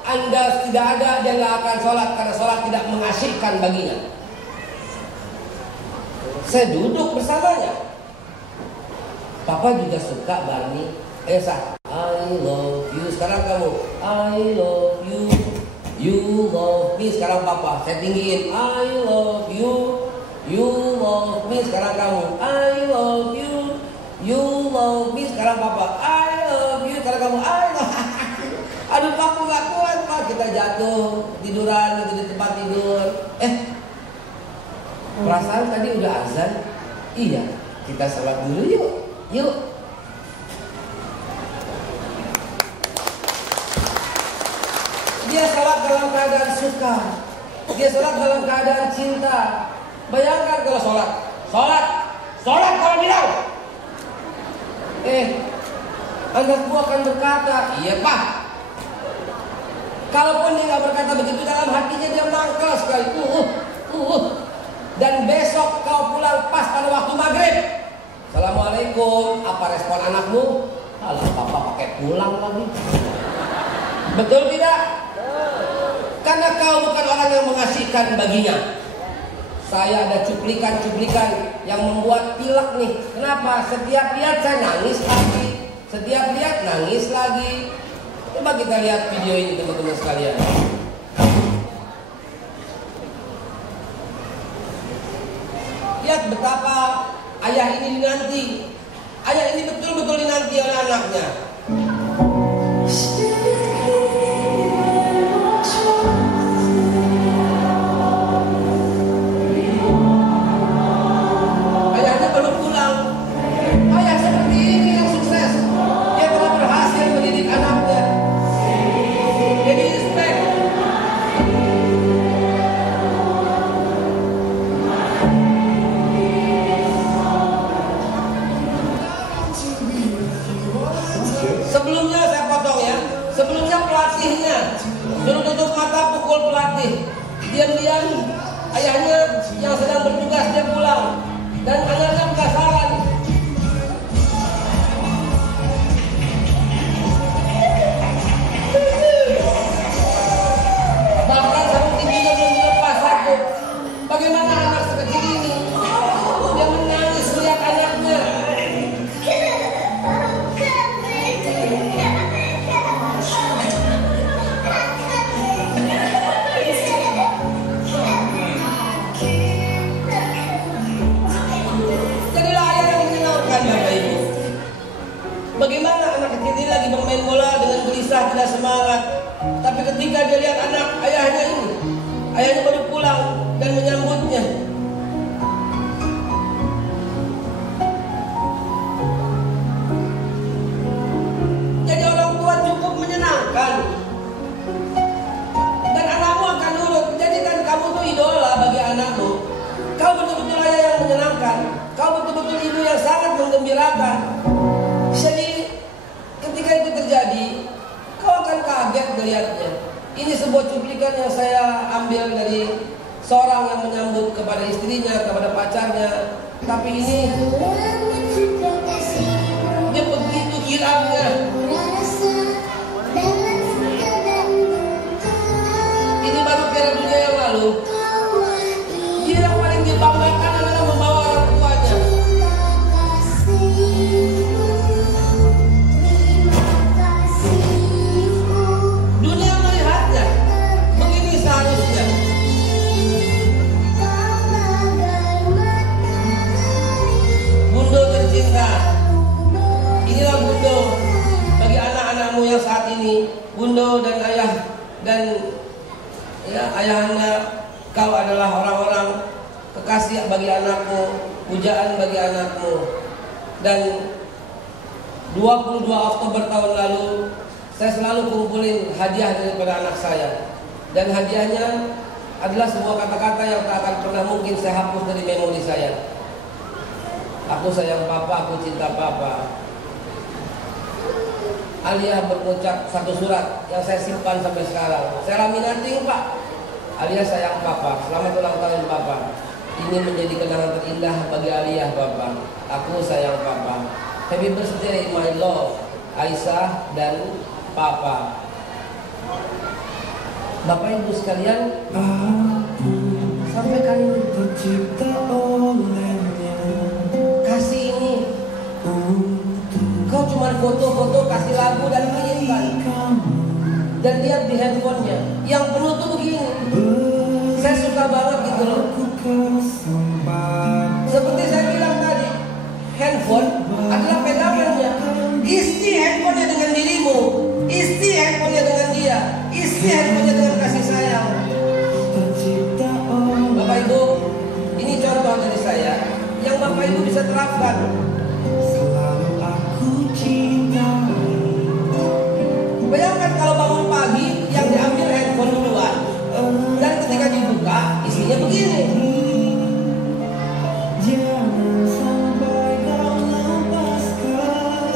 Anda tidak ada, dia nggak akan sholat karena sholat tidak mengasyikkan baginya. Saya duduk bersamanya. Papa juga suka Barney. Esa, I love you. Sekarang kamu, I love you. You love me. Sekarang Papa, saya tinggiin. I love you. You love me. Sekarang kamu, I love you. You love me. Sekarang Papa, I love you. Sekarang kamu, I love you. Aduh Papa gak kuat Pak. Kita jatuh tiduran gitu di tempat tidur. Perasaan tadi udah azan. Iya, kita sholat dulu yuk. Yuk. Dia sholat dalam keadaan suka. Dia sholat dalam keadaan cinta. Bayangkan kalau sholat kalau bilang, anakku akan berkata, iya Pak. Kalaupun dia nggak berkata begitu, dalam hatinya dia mangkel sekali. Dan besok kau pulang pas pada waktu maghrib. Assalamualaikum. Apa respon anakmu? Alah, Papa pakai pulang lagi. Betul tidak? Karena kau bukan orang yang mengasihkan baginya. Saya ada cuplikan-cuplikan yang membuat pilek nih. Kenapa? Setiap lihat saya nangis lagi. Setiap lihat nangis lagi. Coba kita lihat video ini teman-teman sekalian. Lihat betapa ayah ini dinanti. Ayah ini betul-betul dinanti oleh anaknya. pelatihnya, suruh tutup mata, pukul pelatih. Diam-diam ayahnya yang sedang bertugas dia pulang dan anaknya penasaran. Bahkan sarung tingginya belum dilepas aku. Bagaimana anak sekecil ini? Dia menangis melihat anaknya. Jadilah ayah yang menyenangkan, Bapak Ibu. Bagaimana anak kecil ini lagi bermain bola dengan gelisah, tidak semangat. Tapi ketika dia lihat anak ayahnya ini, ayahnya baru pulang dan menyambutnya. Jadi orang tua cukup menyenangkan. Dan anakmu akan nurut. Jadikan kamu tuh idola bagi anakmu. Kau betul-betul ayah yang menyenangkan. Kau betul-betul ibu yang sangat menggembirakan. Jadi ketika itu terjadi, kau akan kaget melihatnya. Ini sebuah cuplikan yang saya ambil dari seorang yang menyambut kepada istrinya, kepada pacarnya. Tapi ini dia begitu hilangnya. Ini baru Piala Dunia yang lalu. Dia yang paling dibanggakan adalah membawa orang tuanya. Dunia melihatnya. Begini seharusnya. Bundo tercinta, inilah Bundo bagi anak-anakmu yang saat ini. Bundo dan ayah dan ya, ayahanda, kau adalah orang-orang kekasih bagi anakmu, pujaan bagi anakmu. Dan 22 Oktober tahun lalu saya selalu kumpulin hadiah daripada anak saya. Dan hadiahnya adalah sebuah kata-kata yang tak akan pernah mungkin saya hapus dari memori saya. Aku sayang papa, aku cinta papa. Alia berucap satu surat yang saya simpan sampai sekarang. Saya laminating, Pak. Alia sayang papa, selamat ulang tahun papa. Ini menjadi kenangan terindah bagi Alia, papa. Aku sayang papa. Happy birthday my love, Aisyah dan papa. Bapak Ibu sekalian, sampaikan tercipta olehnya. kasih ini. Kau cuma foto-foto, kasih lagu dan kirimkan. Dan lihat di handphonenya yang penuh tuh begini. Saya suka banget gitu loh. Seperti saya bilang tadi, handphone adalah pegangannya. Isi handphonenya dengan dirimu, isi handphonenya dengan dia, isi handphonenya dengan kasih sayang. Bapak Ibu, ini contoh dari saya yang Bapak Ibu bisa terapkan. Selalu aku cintai. Bayangkan kalau bangun pagi yang diambil handphone duluan, dan ketika dibuka isinya begini. Jangan sampai kau lepaskan,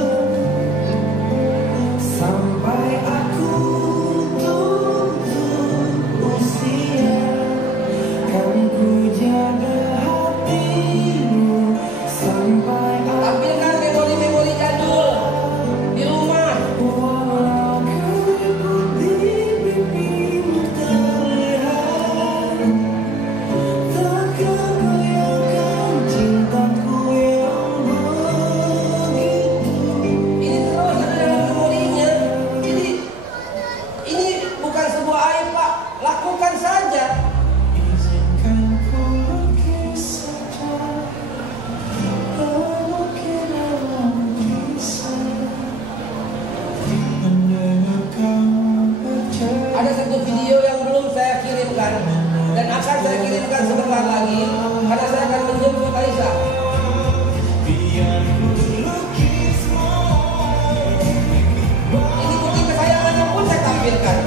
sampai aku tutup usia. Kan ku jaga hatimu sampai Tampilkan memori-memori jadul di rumah. walau keriput di pipimu terlihat, takkan bayangkan cintaku yang begitu. Ini terus ada dalam memorinya. Jadi ini bukan sebuah aib, Pak. Lakukan saja. Izinkan ku lukis saja, mungkin dalam kisah mendengar kamu bercerita. Ada satu video yang belum saya kirimkan dan akan saya kirimkan sebentar lagi karena saya akan menjemput Aisyah. Biar ku lukismu. Ini kucing kesayangannya pun saya tampilkan.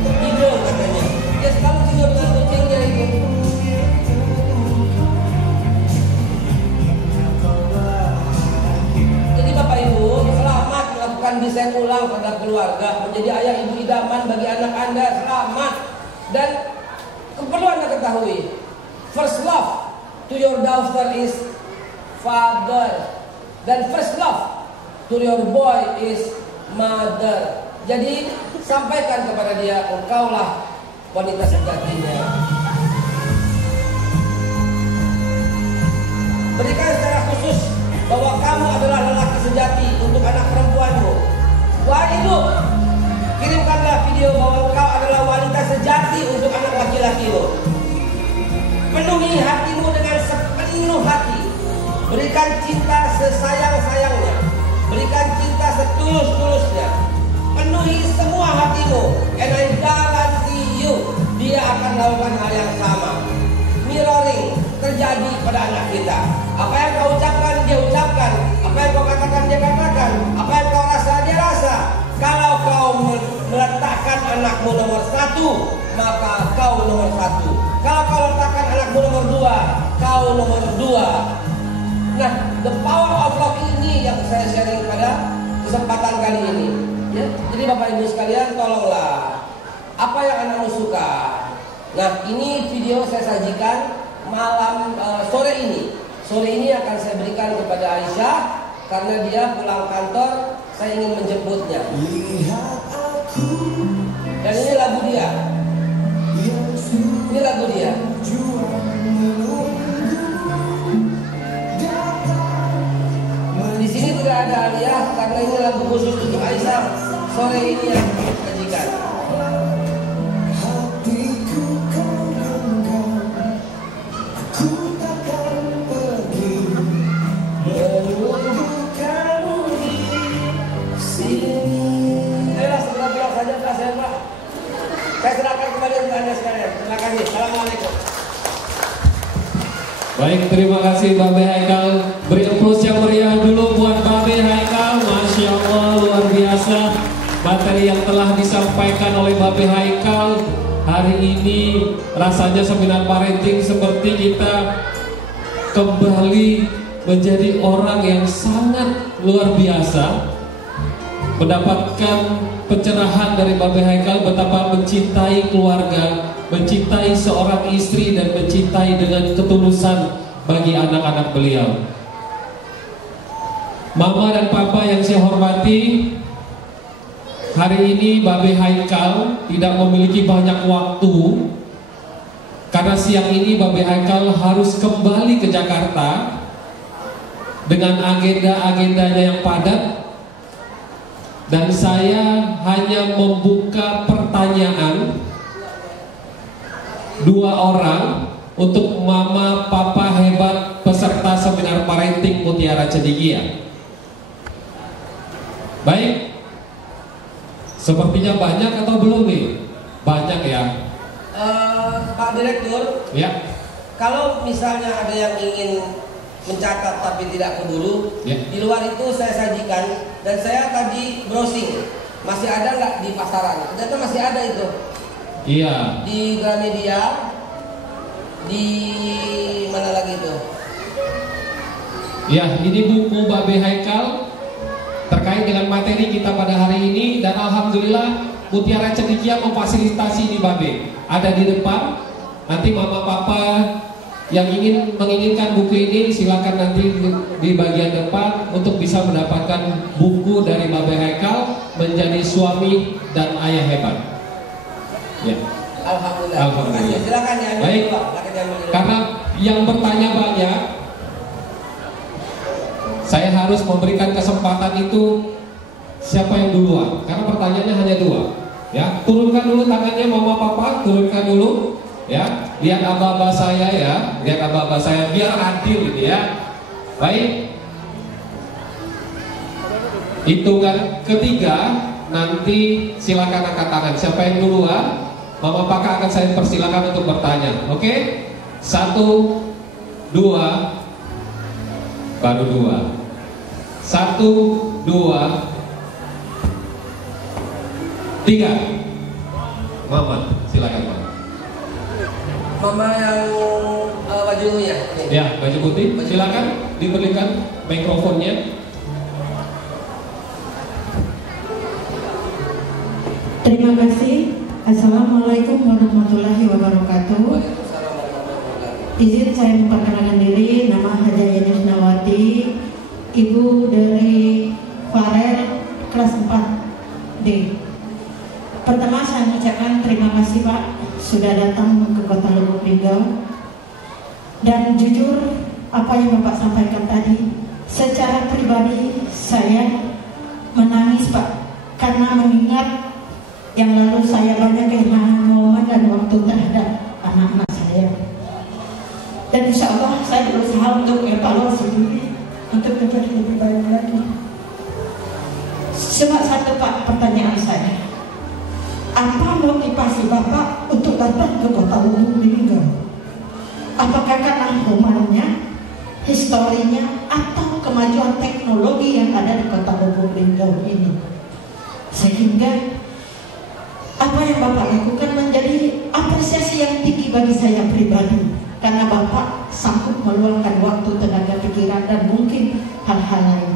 Tidur katanya. Dia selalu tidur dengan kucingnya itu. Jadi Bapak Ibu, selamat melakukan desain ulang pada keluarga, menjadi ayah ibu idaman bagi anak Anda. Selamat. Dan perlu Anda ketahui, first love to your daughter is father, dan first love to your boy is mother. Jadi sampaikan kepada dia, engkaulah wanita sejatinya. Berikan secara khusus bahwa kamu adalah lelaki sejati untuk anak perempuanmu. Wahai ibu, kirimkanlah video bahwa engkau adalah wanita sejati untuk anak laki-lakimu. Penuhi hatimu dengan sepenuh hati. Berikan cinta sesayang-sayangnya. Berikan cinta setulus-tulusnya. Penuhi semua hatimu. And I guarantee you, dia akan melakukan hal yang sama. Mirroring terjadi pada anak kita. Apa yang kau ucapkan, dia ucapkan. Apa yang kau katakan, dia katakan. Apa yang kau rasa, dia rasa. Kalau kau meletakkan anakmu nomor 1, maka kau nomor 1. Kalau kau letakkan anakmu nomor 2, kau nomor 2. Nah, the power of love ini yang saya sharing pada kesempatan kali ini. Ya, jadi Bapak Ibu sekalian, tolonglah apa yang anakmu suka. Nah, ini video saya sajikan malam sore ini. Sore ini akan saya berikan kepada Aisyah karena dia pulang kantor. Saya ingin menjemputnya. Dan ini lagu dia. Ini lagu dia. Di sini tidak ada Aliyah karena ini lagu khusus untuk Aisyah. Sore ini yang disajikan. Saya serahkan kembali untuk Anda sekalian. Terima kasih. Assalamualaikum. Baik, terima kasih Babe Haikal. Beri aplaus yang meriah dulu buat Babe Haikal. Masya Allah, luar biasa materi yang telah disampaikan oleh Babe Haikal. Hari ini rasanya seminar parenting seperti kita kembali menjadi orang yang sangat luar biasa, mendapatkan pencerahan dari Babe Haikal betapa mencintai keluarga, mencintai seorang istri, dan mencintai dengan ketulusan bagi anak-anak beliau. Mama dan Papa yang saya hormati, hari ini Babe Haikal tidak memiliki banyak waktu karena siang ini Babe Haikal harus kembali ke Jakarta dengan agenda-agendanya yang padat. Dan saya hanya membuka pertanyaan 2 orang untuk mama papa hebat peserta seminar parenting Mutiara Cendekia. Baik, sepertinya banyak atau belum nih? Banyak ya. Pak Direktur, Ya. kalau misalnya ada yang ingin mencatat tapi tidak keburu, Ya. di luar itu saya sajikan. Dan saya tadi browsing, masih ada nggak di pasaran? Ternyata masih ada itu. Iya. Di Gramedia, di mana lagi itu? Ya, ini buku Babe Haikal terkait dengan materi kita pada hari ini. Dan alhamdulillah Mutiara Cendekia memfasilitasi di Babe. Ada di depan. Nanti mama papa yang menginginkan buku ini silakan nanti di bagian depan untuk bisa mendapatkan buku dari Babe Haikal menjadi suami dan ayah hebat. Ya. Alhamdulillah. Alhamdulillah. Silakan ya. Baik. Karena yang bertanya banyak, saya harus memberikan kesempatan itu siapa yang duluan. Karena pertanyaannya hanya 2. Ya, turunkan dulu tangannya mama papa, turunkan dulu. Ya, lihat aba-aba saya ya, lihat aba-aba saya biar adil ini ya. Baik. Hitungan ketiga nanti silakan angkat tangan. Siapa yang duluan? Mama papa akan saya persilakan untuk bertanya. Oke? 1, 2, baru 2. 1, 2, 3. Mama, silakan Mama. Mama yang bajunya. Ya, baju putih. Silakan diberikan mikrofonnya. Terima kasih. Assalamualaikum warahmatullahi wabarakatuh. Waalaikumsalam warahmatullahi wabarakatuh. Izin saya memperkenalkan diri, nama Haja Yanis Nawati, ibu dari Farel kelas 4D. Pertama saya mengucapkan terima kasih Pak sudah datang ke Kota Lubuk Linggau. Dan jujur apa yang Bapak sampaikan tadi, secara pribadi saya menangis Pak, karena mengingat yang lalu saya banyak kehilangan momen dan waktu terhadap anak-anak saya. Dan insya Allah saya berusaha untuk evaluasi diri untuk menjadi lebih baik lagi. Cuma satu Pak pertanyaan saya, apa motivasi Bapak untuk datang ke Kota Lubuk Linggau? Apakah karena rumahnya, historinya, atau kemajuan teknologi yang ada di Kota Lubuk Linggau ini? Sehingga apa yang Bapak lakukan menjadi apresiasi yang tinggi bagi saya pribadi, karena Bapak sanggup meluangkan waktu, tenaga pikiran, dan mungkin hal-hal lain.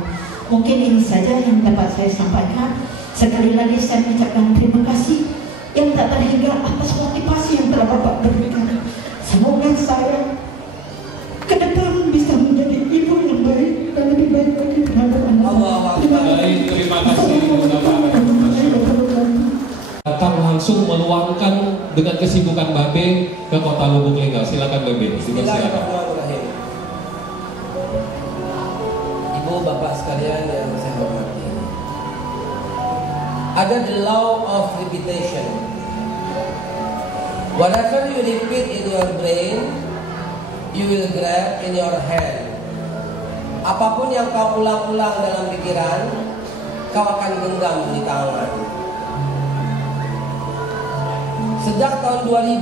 Mungkin ini saja yang dapat saya sampaikan. Sekali lagi saya mengucapkan terima kasih yang tak terhingga atas motivasi yang telah Bapak berikan. Semoga saya ke depan bisa menjadi ibu yang baik dan lebih baik lagi terhadap anak-anak. Baik, terima kasih Bapak. Datang langsung meluangkan dengan kesibukan Babe ke Kota Lubuk Linggau. Silakan Babe, silakan. Bismillahirrahmanirrahim. Ibu bapak sekalian yang saya hormati, ada the law of repetition. Whatever you repeat in your brain, you will grab in your hand. Apapun yang kau ulang-ulang dalam pikiran, kau akan genggam di tangan. Sejak tahun 2000,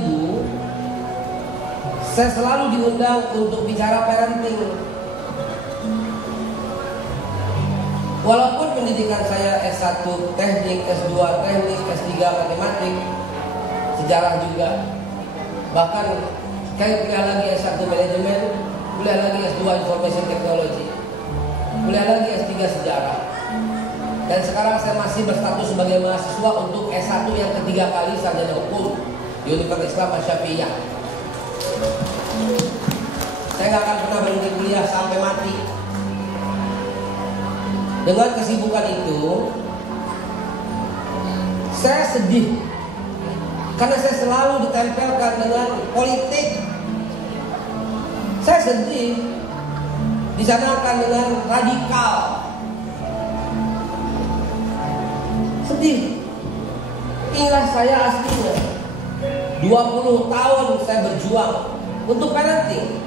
saya selalu diundang untuk bicara parenting. Walaupun pendidikan saya S1 teknik, S2 teknik, S3 matematik, sejarah juga, bahkan saya kuliah lagi S1 manajemen, kuliah lagi S2 information technology, kuliah lagi S3 sejarah, dan sekarang saya masih berstatus sebagai mahasiswa untuk S1 yang ketiga kali sarjana hukum di Universitas Islam Asy-Syafi'iyah. Saya nggak akan pernah berhenti kuliah sampai mati. Dengan kesibukan itu, saya sedih karena saya selalu ditempelkan dengan politik. Saya sedih disamakan dengan radikal. Sedih. Inilah saya aslinya. 20 tahun saya berjuang untuk parenting.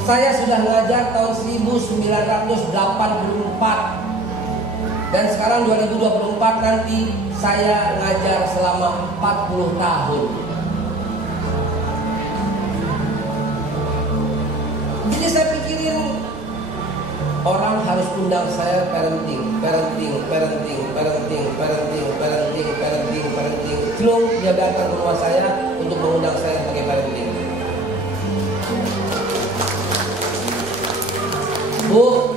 Saya sudah ngajar tahun 1984 dan sekarang 2024 nanti saya ngajar selama 40 tahun. Jadi saya pikirin orang harus undang saya parenting. Celung dia datang ke rumah saya untuk mengundang saya sebagai parenting. Bu,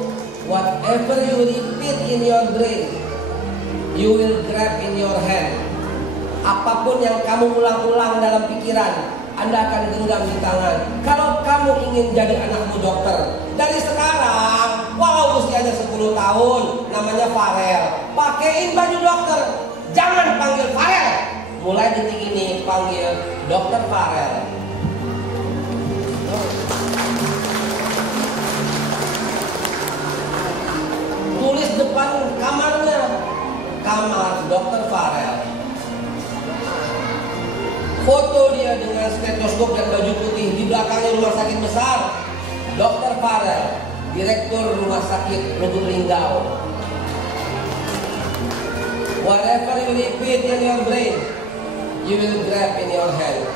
whatever you repeat in your brain, you will grab in your hand. Apapun yang kamu ulang-ulang dalam pikiran, Anda akan genggam di tangan. Kalau kamu ingin jadi anakmu dokter, dari sekarang, walau usianya 10 tahun, namanya Farel, pakaiin baju dokter, jangan panggil Farel. Mulai detik ini panggil Dokter Farel. Tulis depan kamarnya, kamar Dokter Farel. Foto dia dengan stetoskop dan baju putih, di belakangnya rumah sakit besar, Dokter Farel, Direktur Rumah Sakit Lubuk Linggau. Whatever you repeat in your brain, you will grab in your hand.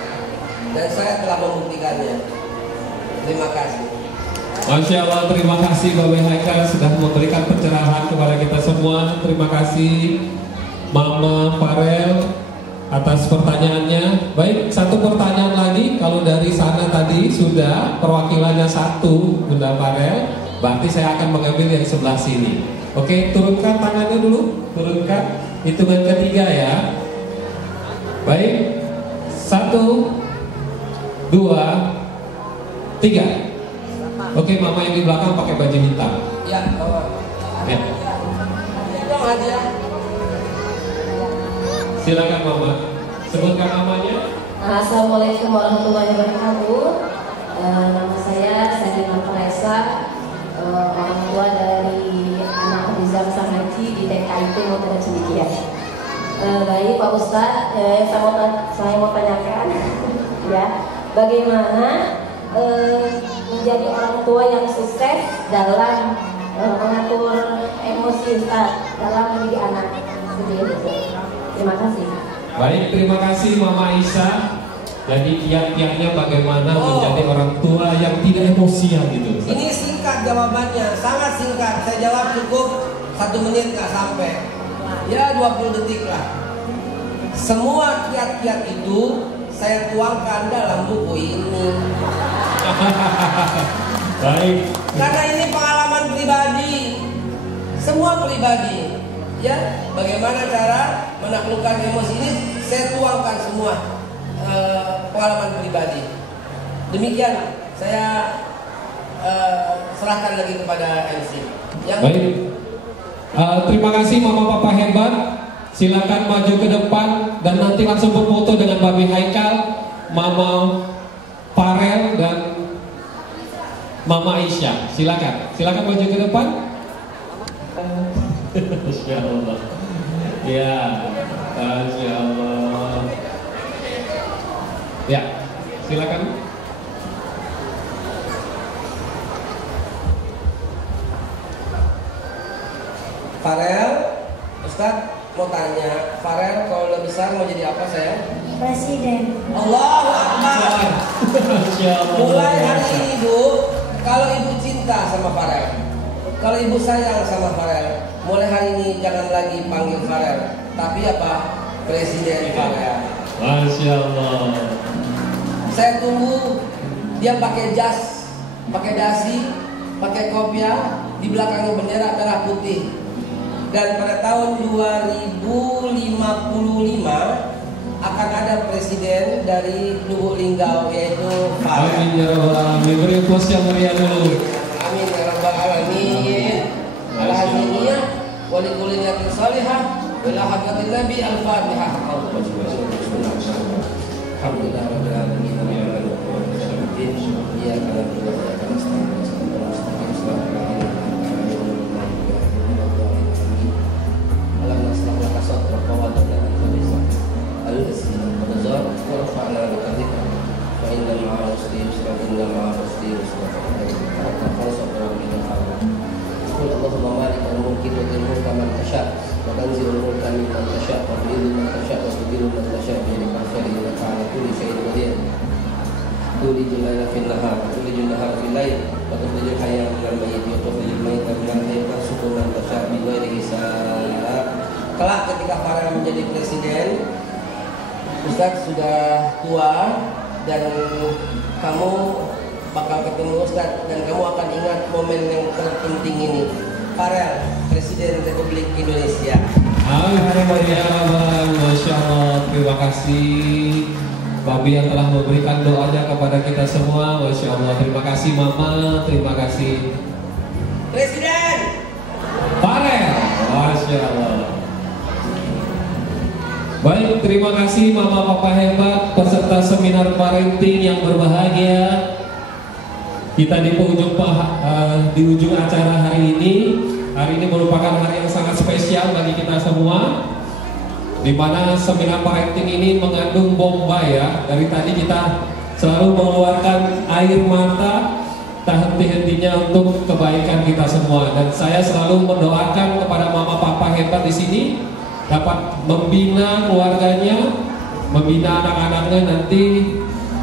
Dan saya telah membuktikannya. Terima kasih. Masya Allah, terima kasih Babe Haikal sudah memberikan pencerahan kepada kita semua. Terima kasih Mama Farel atas pertanyaannya. Baik, satu pertanyaan lagi. Kalau dari sana tadi sudah perwakilannya satu, Bunda Farel, berarti saya akan mengambil yang sebelah sini. Oke, turunkan tangannya dulu. Turunkan. Hitungan ketiga ya. Baik, 1, 2, 3. Oke, mama yang di belakang pakai baju hitam. Ya, bawa. Ya. Dong hadiah. Silakan mama. Sebutkan namanya. Assalamualaikum warahmatullahi wabarakatuh. Nama saya Sakinah Faresa, orang tua dari anak Rizal Samaji di TKIP Motera Cendekian. Baik Pak Ustadz, saya mau tanyakan ya, bagaimana menjadi orang tua yang sukses dalam mengatur emosi Ustadz dalam mendidik anak. Terima kasih. Baik, terima kasih Mama Isa. Jadi kiat-kiatnya bagaimana menjadi orang tua yang tidak emosian gitu. Ini singkat jawabannya, sangat singkat. Saya jawab cukup 1 menit nggak sampai. Ya 20 detik lah. Semua kiat-kiat itu saya tuangkan dalam buku ini. Baik. Karena ini pengalaman pribadi. Semua pribadi. Ya, bagaimana cara menaklukkan emosi ini saya tuangkan semua pengalaman pribadi. Demikian saya serahkan lagi kepada MC. Baik. Terima kasih Mama Papa hebat. Silakan maju ke depan dan nanti langsung berfoto dengan Babi Haikal, Mama Farel dan Mama Aisyah. Silakan maju ke depan. Masya Allah. Ya, Masya Allah. Ya, silakan. Farel, Ustadz mau tanya, Farel kalau udah besar mau jadi apa saya? Presiden. Allahu Akbar. Masya Allah. Mulai hari ini Bu, kalau ibu cinta sama Farel, kalau ibu sayang sama Farel, mulai hari ini jangan lagi panggil Farel, tapi apa? Presiden Farel. Masya Allah. Saya tunggu dia pakai jas, pakai dasi, pakai kopiah, di belakangnya bendera merah putih. Dan pada tahun 2055 akan ada presiden dari Lubuk Linggau, yaitu Farel. Amin ya rabbal alamin. Beri aplaus yang meriah dulu. Amin ya rabbal alamin. Alhamdulillah wa li kulli niyatin salihah wa ila hadratin nabi al-fatihah. Alhamdulillah rabbil alamin. Iyyaka na'budu wa iyyaka nasta'in. Alam nasrah laka sadraka wa wada'na anka wizrak. Al-lazina qad zara wa rafa'na laka dhikrak. Fa inna ma'a usri yusra, inna ma'a usri yusra. قل اللهم مالك الملك تؤتي الملك من تشاء وتنزع الملك ممن تشاء وتعز من تشاء وتذل من تشاء بيدك الخير انك على كل شيء قدير تولج الليل في النهار وتولج النهار في الليل وتخرج الحي من الميت وتخرج الميت من الحي ترزق من تشاء بغير حساب. Kelak ketika Farel menjadi presiden, Ustadz sudah tua dan kamu bakal ketemu Ustadz dan kamu akan ingat momen yang terpenting ini. Farel, Presiden Republik Indonesia. Alhamdulillah, Masya Allah. Terima kasih Babi yang telah memberikan doanya kepada kita semua. Masya Allah. Terima kasih Mama. Terima kasih Presiden Farel. Masya Allah. Baik, terima kasih Mama Papa hebat, peserta seminar parenting yang berbahagia. Kita di ujung acara hari ini. Hari ini merupakan hari yang sangat spesial bagi kita semua, di mana seminar parenting ini mengandung bomba ya. Dari tadi kita selalu mengeluarkan air mata tak henti-hentinya untuk kebaikan kita semua. Dan saya selalu mendoakan kepada Mama Papa hebat di sini dapat membina keluarganya, membina anak-anaknya nanti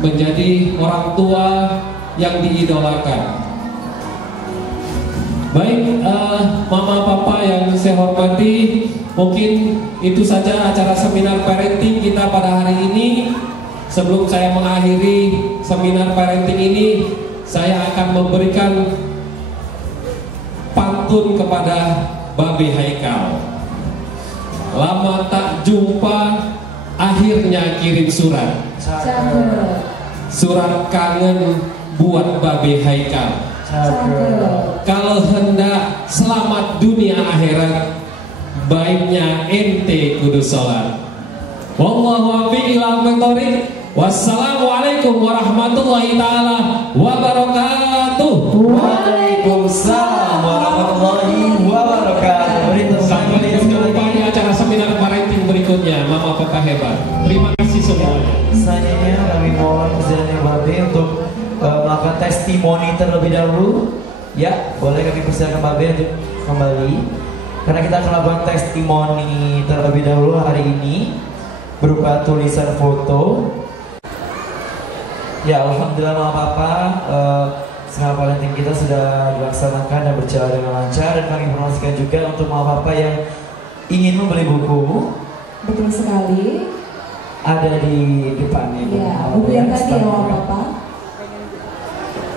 menjadi orang tua yang diidolakan. Baik, Mama Papa yang saya hormati, mungkin itu saja acara seminar parenting kita pada hari ini. Sebelum saya mengakhiri seminar parenting ini, saya akan memberikan pantun kepada Babi Haikal. Lama tak jumpa, akhirnya kirim surat. Surat kangen buat Babe Haikal. Kalau hendak selamat dunia akhirat, baiknya ente kudu sholat. Wallahu a'lam bishawab. Wassalamualaikum warahmatullahi taala wabarakatuh. Waalaikumsalam warahmatullahi wabarakatuh. Sampai jumpa di acara seminar parenting berikutnya. Mama Papa hebat. Terima kasih semuanya. Selanjutnya kami mohon Presiden Babe untuk melakukan testimoni terlebih dahulu. Ya, boleh kami persilakan Babe untuk kembali. Karena kita akan melakukan testimoni terlebih dahulu hari ini berupa tulisan foto. Ya, alhamdulillah Mama Papa, seminar parenting kita sudah dilaksanakan dan berjalan dengan lancar. Dan kami informasikan juga untuk Mama Papa yang ingin membeli buku. Betul sekali. Ada di depannya. Ya, buku yang tadi ya Mama Papa.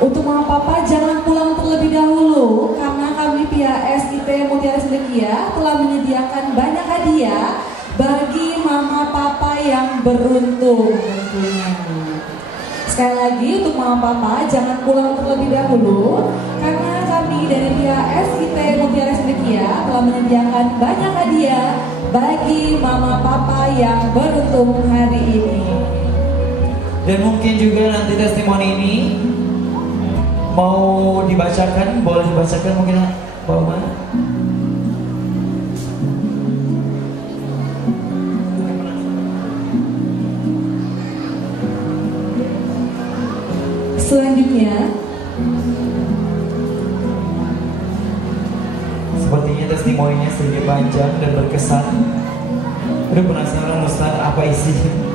Untuk Mama Papa jangan pulang terlebih dahulu karena kami pihak SIT Mutiara Cendekia telah menyediakan banyak hadiah bagi Mama Papa yang beruntung tentunya. Sekali lagi untuk Mama Papa jangan pulang terlebih dahulu karena kami dari pihak SIT Mutiara Cendekia telah menyediakan banyak hadiah bagi Mama Papa yang beruntung hari ini. Dan mungkin juga nanti testimoni ini mau dibacakan, boleh dibacakan mungkin Pak Umar. Selanjutnya, sepertinya testimoninya sedikit panjang dan berkesan. Aduh, penasaran Ustaz apa isinya?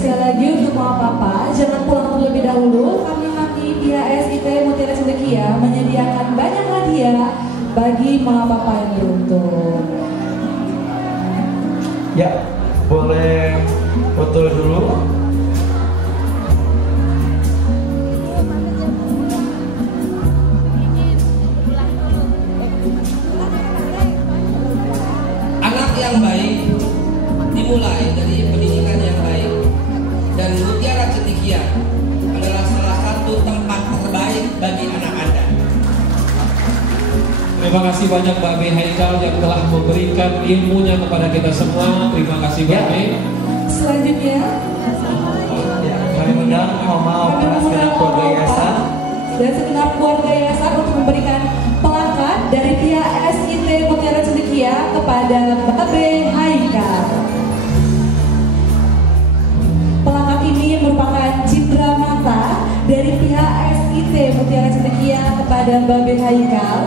sekali lagi untuk Mama Papa jangan pulang terlebih dahulu karena kami pihak SIT Mutiara Cendekia menyediakan banyak hadiah bagi Mama Papa yang beruntung. Ya, boleh foto dulu. Anak yang baik dimulai dari pendidikan yang baik, dan Mutiara Cendekia adalah salah satu tempat terbaik bagi anak Anda. Terima kasih banyak Babe Haikal yang telah memberikan ilmunya kepada kita semua. Terima kasih Babe. Selanjutnya, Ya, kami undang Mama Opa segenap keluarga yayasan. dan segenap keluarga yayasan untuk memberikan pelakat dari pihak SIT Mutiara Cendekia kepada Babe Haikal. Pelakat ini merupakan cindera mata dari pihak SIT Mutiara Cendekia kepada Babe Haikal.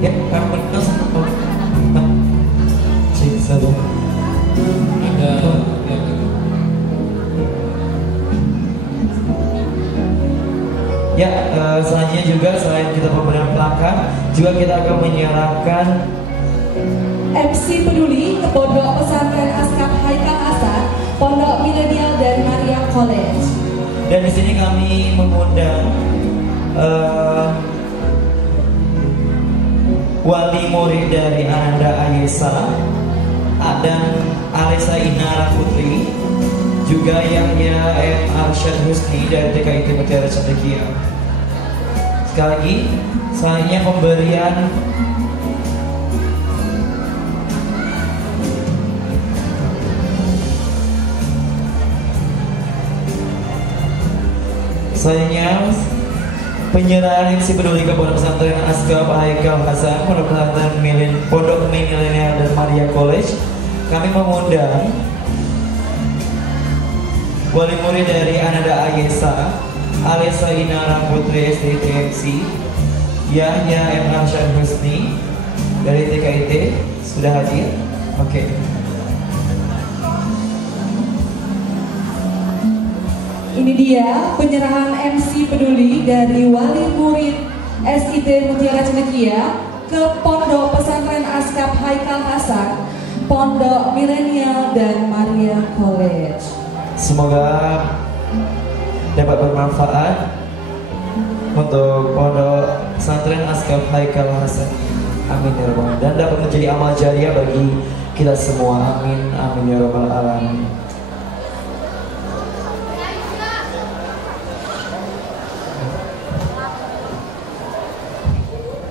Ya, kami undang sama Cik Satu. Ada yang Ya, selanjutnya juga selain kita pemberian pelakat, juga kita akan menyerahkan MC Peduli ke Pondok Pesantren Askap Haikal Hasan, Pondok Milenial dan Maria College. dan di sini kami mengundang wali murid dari Ananda Ayesa dan Alisa Inara Putri, juga Yahya M. Arsyad Husni dari TKIT Mutiara Cendekia. Sekali lagi, selanjutnya pemberian penyerahan MC Peduli ke Pondok Pesantren Askap Haikal Hasan, Pondok Pesantren Pondok Milenial dan Maria College. Kami mengundang wali murid dari Ananda Ayesa, Alisa Inara Putri SDTMC, Yahya M. Arsyad Husni dari TKIT sudah hadir. Oke. Ini dia penyerahan MC Peduli dari wali murid SIT Mutiara Cendekia ke Pondok Pesantren Askap Haikal Hasan, Pondok Milenial dan Maria College. Semoga dapat bermanfaat untuk Pondok Pesantren Askaf Haikal Hasan. Amin ya rabbal alamin. Dan dapat menjadi amal jariah bagi kita semua. Amin, amin ya rabbal alamin.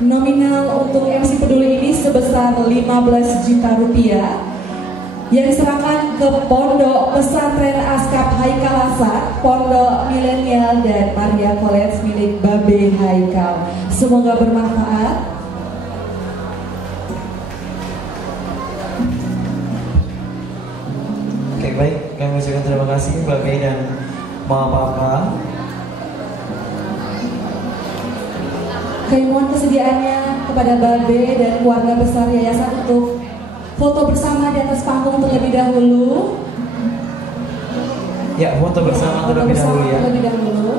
Nominal untuk MC Peduli ini sebesar 15 juta rupiah yang diserahkan ke Pondok Pesantren Askaf Haikal Hasan, Pondok Milenial dan Maria College milik Babe Haikal. Semoga bermanfaat. Oke, baik, kami ucapkan terima kasih Babe dan Mama Papa. Kami mohon kesediaannya kepada Babe dan keluarga besar yayasan untuk foto bersama di atas panggung terlebih dahulu. Ya, foto bersama terlebih dahulu ya. Terlebih dahulu.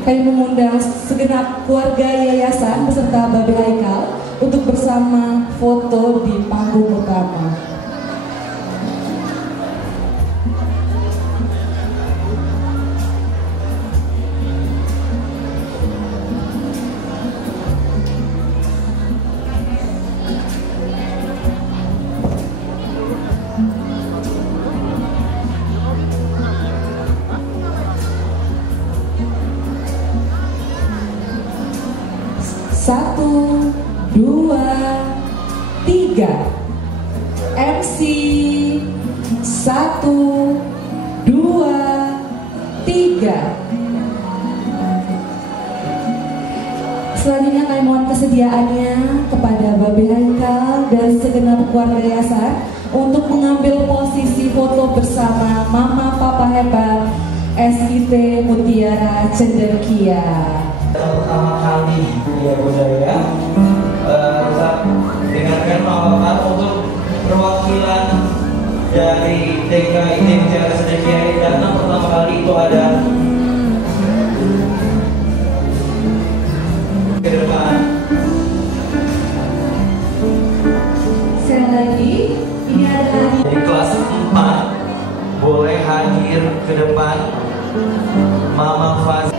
Kami mengundang segenap keluarga yayasan beserta Babe Haikal untuk bersama foto di panggung utama. Satu, dua, tiga. MC 1, 2, 3. Selanjutnya kami mohon kesediaannya kepada Babe Haikal dan segenap keluarga yayasan untuk mengambil posisi foto bersama Mama Papa Hebat SIT Mutiara Cendekia. Pertama kali ya budaya tetap dengarkan Mama untuk perwakilan dari DKIT Mutiara Cendekia yang datang pertama kali itu ada ke depan. Sekali lagi ini ada Dari kelas 4 boleh hadir ke depan Mama Faz.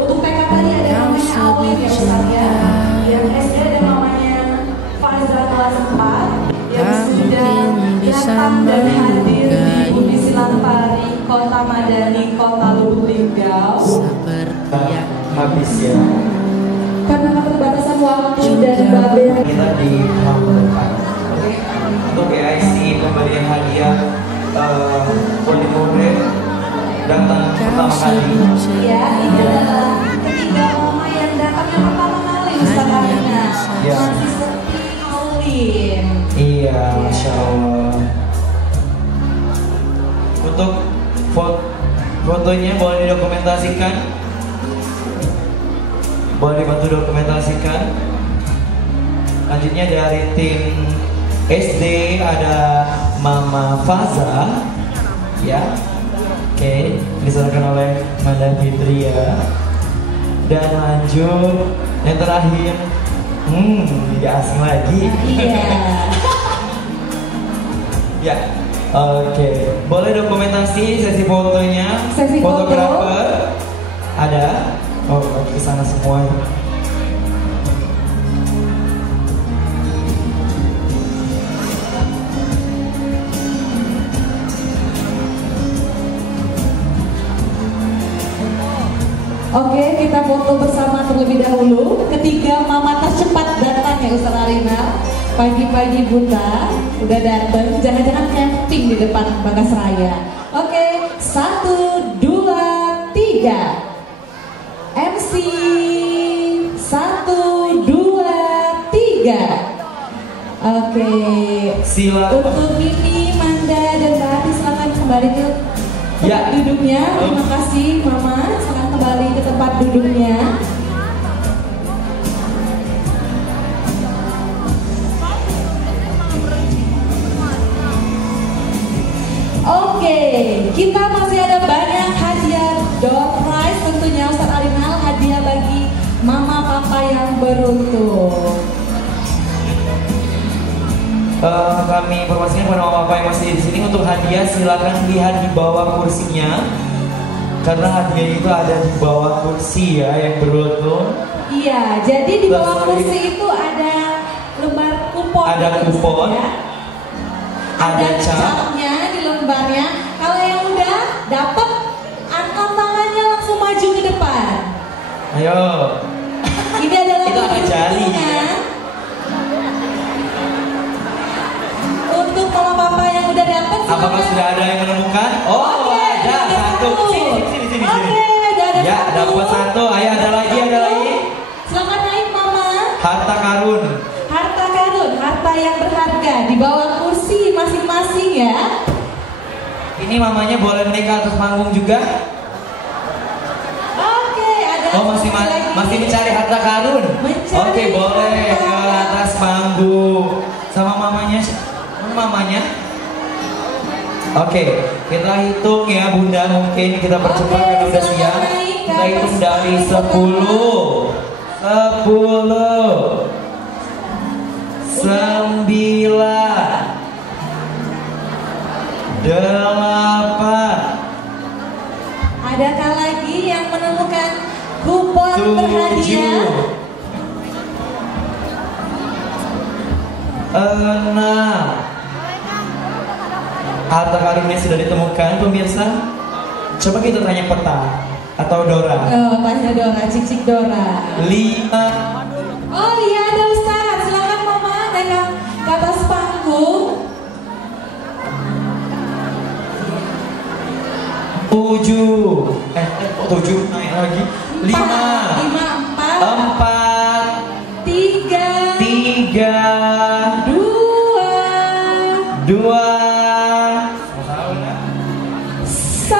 untuk TK tadi ada namanya Alwin ya Ustaz ya. Yang SD ada namanya Fazal kelas 4 yang sudah datang dan hadir di Bumi Silantari Kota Madani Kota Lubuk Linggau. Habis ya. Karena keterbatasan waktu dan Babe Kita di panggung depan. Oke. Untuk GIC pemberian hadiah murid-murid datang pertama kali. ya, ini adalah ketiga mama yang datang yang pertama kali Ustaz Arina. Ya. Masih sepi Alwin. Iya, masya Allah. Untuk fotonya boleh didokumentasikan. Boleh dibantu dokumentasikan. Selanjutnya dari tim SD ada Mama Faza, ya. Oke, diserahkan oleh Manda Fitria. Dan lanjut yang terakhir, tidak asing lagi. Iya. Ya, oke. Boleh dokumentasi sesi fotonya. Sesi foto. Fotografer ada. Oh, ke sana semua. Oke, kita foto bersama terlebih dahulu. Ketiga mama tercepat datang ya Ustaz Arina. Pagi-pagi buta udah datang. Jangan-jangan camping di depan Bagasraya. Oke, 1, 2, 3. MC 1, 2, 3. Oke. Silakan. Untuk Mimi, Manda dan Tati silakan kembali ke tempat Ya. duduknya. Terima kasih Mama. Silakan kembali ke tempat duduknya. Oke, kita masih ada banyak hadiah door prize tentunya Ustaz Arinal, hadiah bagi mama papa yang beruntung. kami informasikan kepada mama papa yang masih di sini untuk hadiah silakan lihat di bawah kursinya. Karena hadiah itu ada di bawah kursi ya yang beruntun. Iya, jadi di bawah kursi itu ada lembar kupon. Ada kupon. Ya. Ada cap. capnya di lembarnya. Kalau yang udah dapat, angkat tangannya langsung maju ke depan. Ayo. Ini adalah Itu ada jari. perhitungan untuk mama papa yang udah dapat. Apakah sudah ada yang menemukan? Oh, Oke, ada ada satu. satu. Sini. Oke, udah ada Ya, satu. dapat satu. Ayo ada lagi. Selamat naik mama. Harta karun. Harta karun, harta yang berharga di bawah kursi masing-masing ya. Ini mamanya boleh naik ke atas panggung juga? Oke, ada Oh, masih lagi. masih mencari harta karun. Mencari Oke, boleh harta. ke atas panggung. Sama mamanya. Mamanya. Oke, kita hitung ya Bunda, mungkin kita percepat Oke, karena udah silakan siang. naik ke Kita hitung atas dari panggung 10 9 8 Adakah lagi yang menemukan kupon berhadiah? 6 Harta karunnya sudah ditemukan pemirsa. Coba kita tanya peta atau Dora. Oh, tanya Dora, cik Dora. 5 Oh iya, ada Ustaz. Silakan mama naik ke atas panggung. 7 7 naik lagi 5 4 3 3 2 2 1.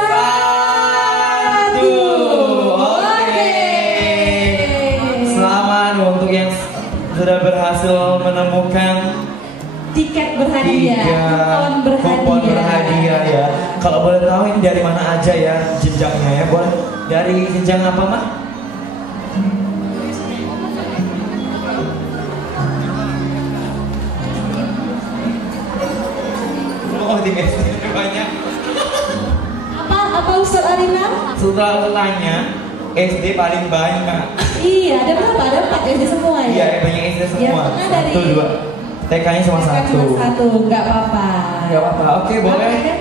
Oke. Selamat untuk yang sudah berhasil menemukan Tiket berhadiah, kupon berhadiah ya. Kalau boleh tahu ini dari mana aja ya jenjangnya ya? Boleh dari jenjang apa mah? Oh di SD banyak. Apa Ustaz Arina? Setelah tanya SD paling banyak. Iya, ada berapa? Ada 4 SD semua ya? Iya banyak SD semua. Yang tengah dari 1 2 TK-nya cuma Cuma 1. satu, nggak apa-apa. Nggak apa-apa. Oke, boleh. Oke.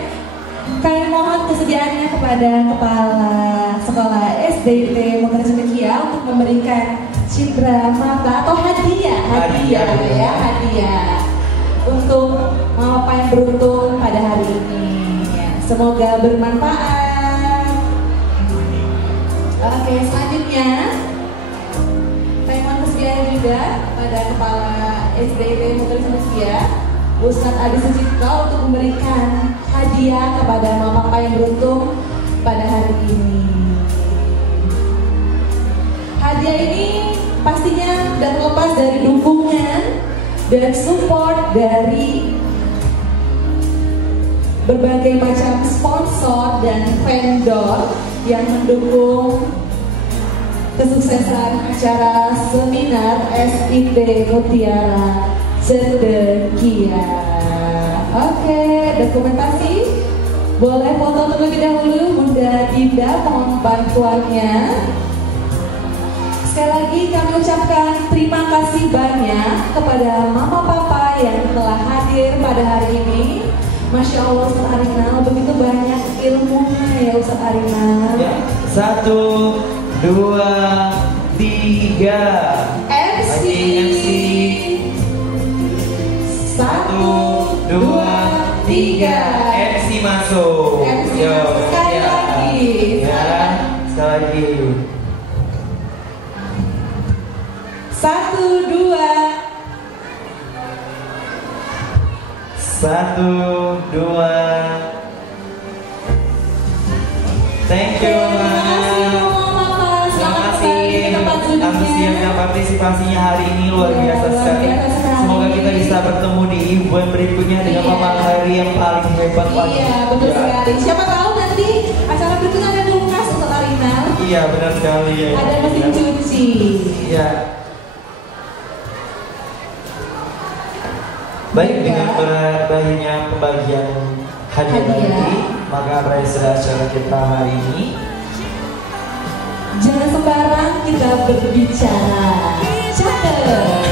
Kami mohon kesediaannya kepada Kepala Sekolah SDIT Mutiara Cendekia untuk memberikan cindera mata atau hadiah ya, hadiah untuk mama papa yang beruntung pada hari ini. Ya, semoga bermanfaat. Oke, selanjutnya saya mohon kesediaan juga pada Kepala SDIT Mutiara Cendekia, Ustadz Adi Sucipto untuk memberikan hadiah kepada mama papa yang beruntung pada hari ini. Hadiah ini pastinya tidak terlepas dari dukungan dan support dari berbagai macam sponsor dan vendor yang mendukung kesuksesan acara seminar SIT Mutiara Cendekia. Oke, dokumentasi. Boleh foto terlebih dahulu, Bunda Dinda, mohon bantuannya. Sekali lagi kami ucapkan terima kasih banyak kepada mama papa yang telah hadir pada hari ini. Masya Allah Ustaz Arina, begitu banyak ilmunya ya Ustaz Arina. Ya, 1 2 3 MC. 1 2 3 MC masuk. MC Yo, masuk. Sekali ya. lagi. Ya, sekali lagi. 1 2 1 2 Thank you, Mas. Terima kasih antusiasnya partisipasinya hari ini luar biasa sekali. Semoga kita bisa bertemu di event berikutnya dengan Mama Hari yang paling hebat lagi. Iya, betul Ya. sekali. Siapa tahu nanti acara berikutnya ada kulkas untuk Arina. Iya, benar sekali ya. Ada mesin cuci. Iya. Baik, dengan berakhirnya pembagian hadiah tadi, maka berakhir acara kita hari ini. Jangan sembarang kita berbicara. Catat.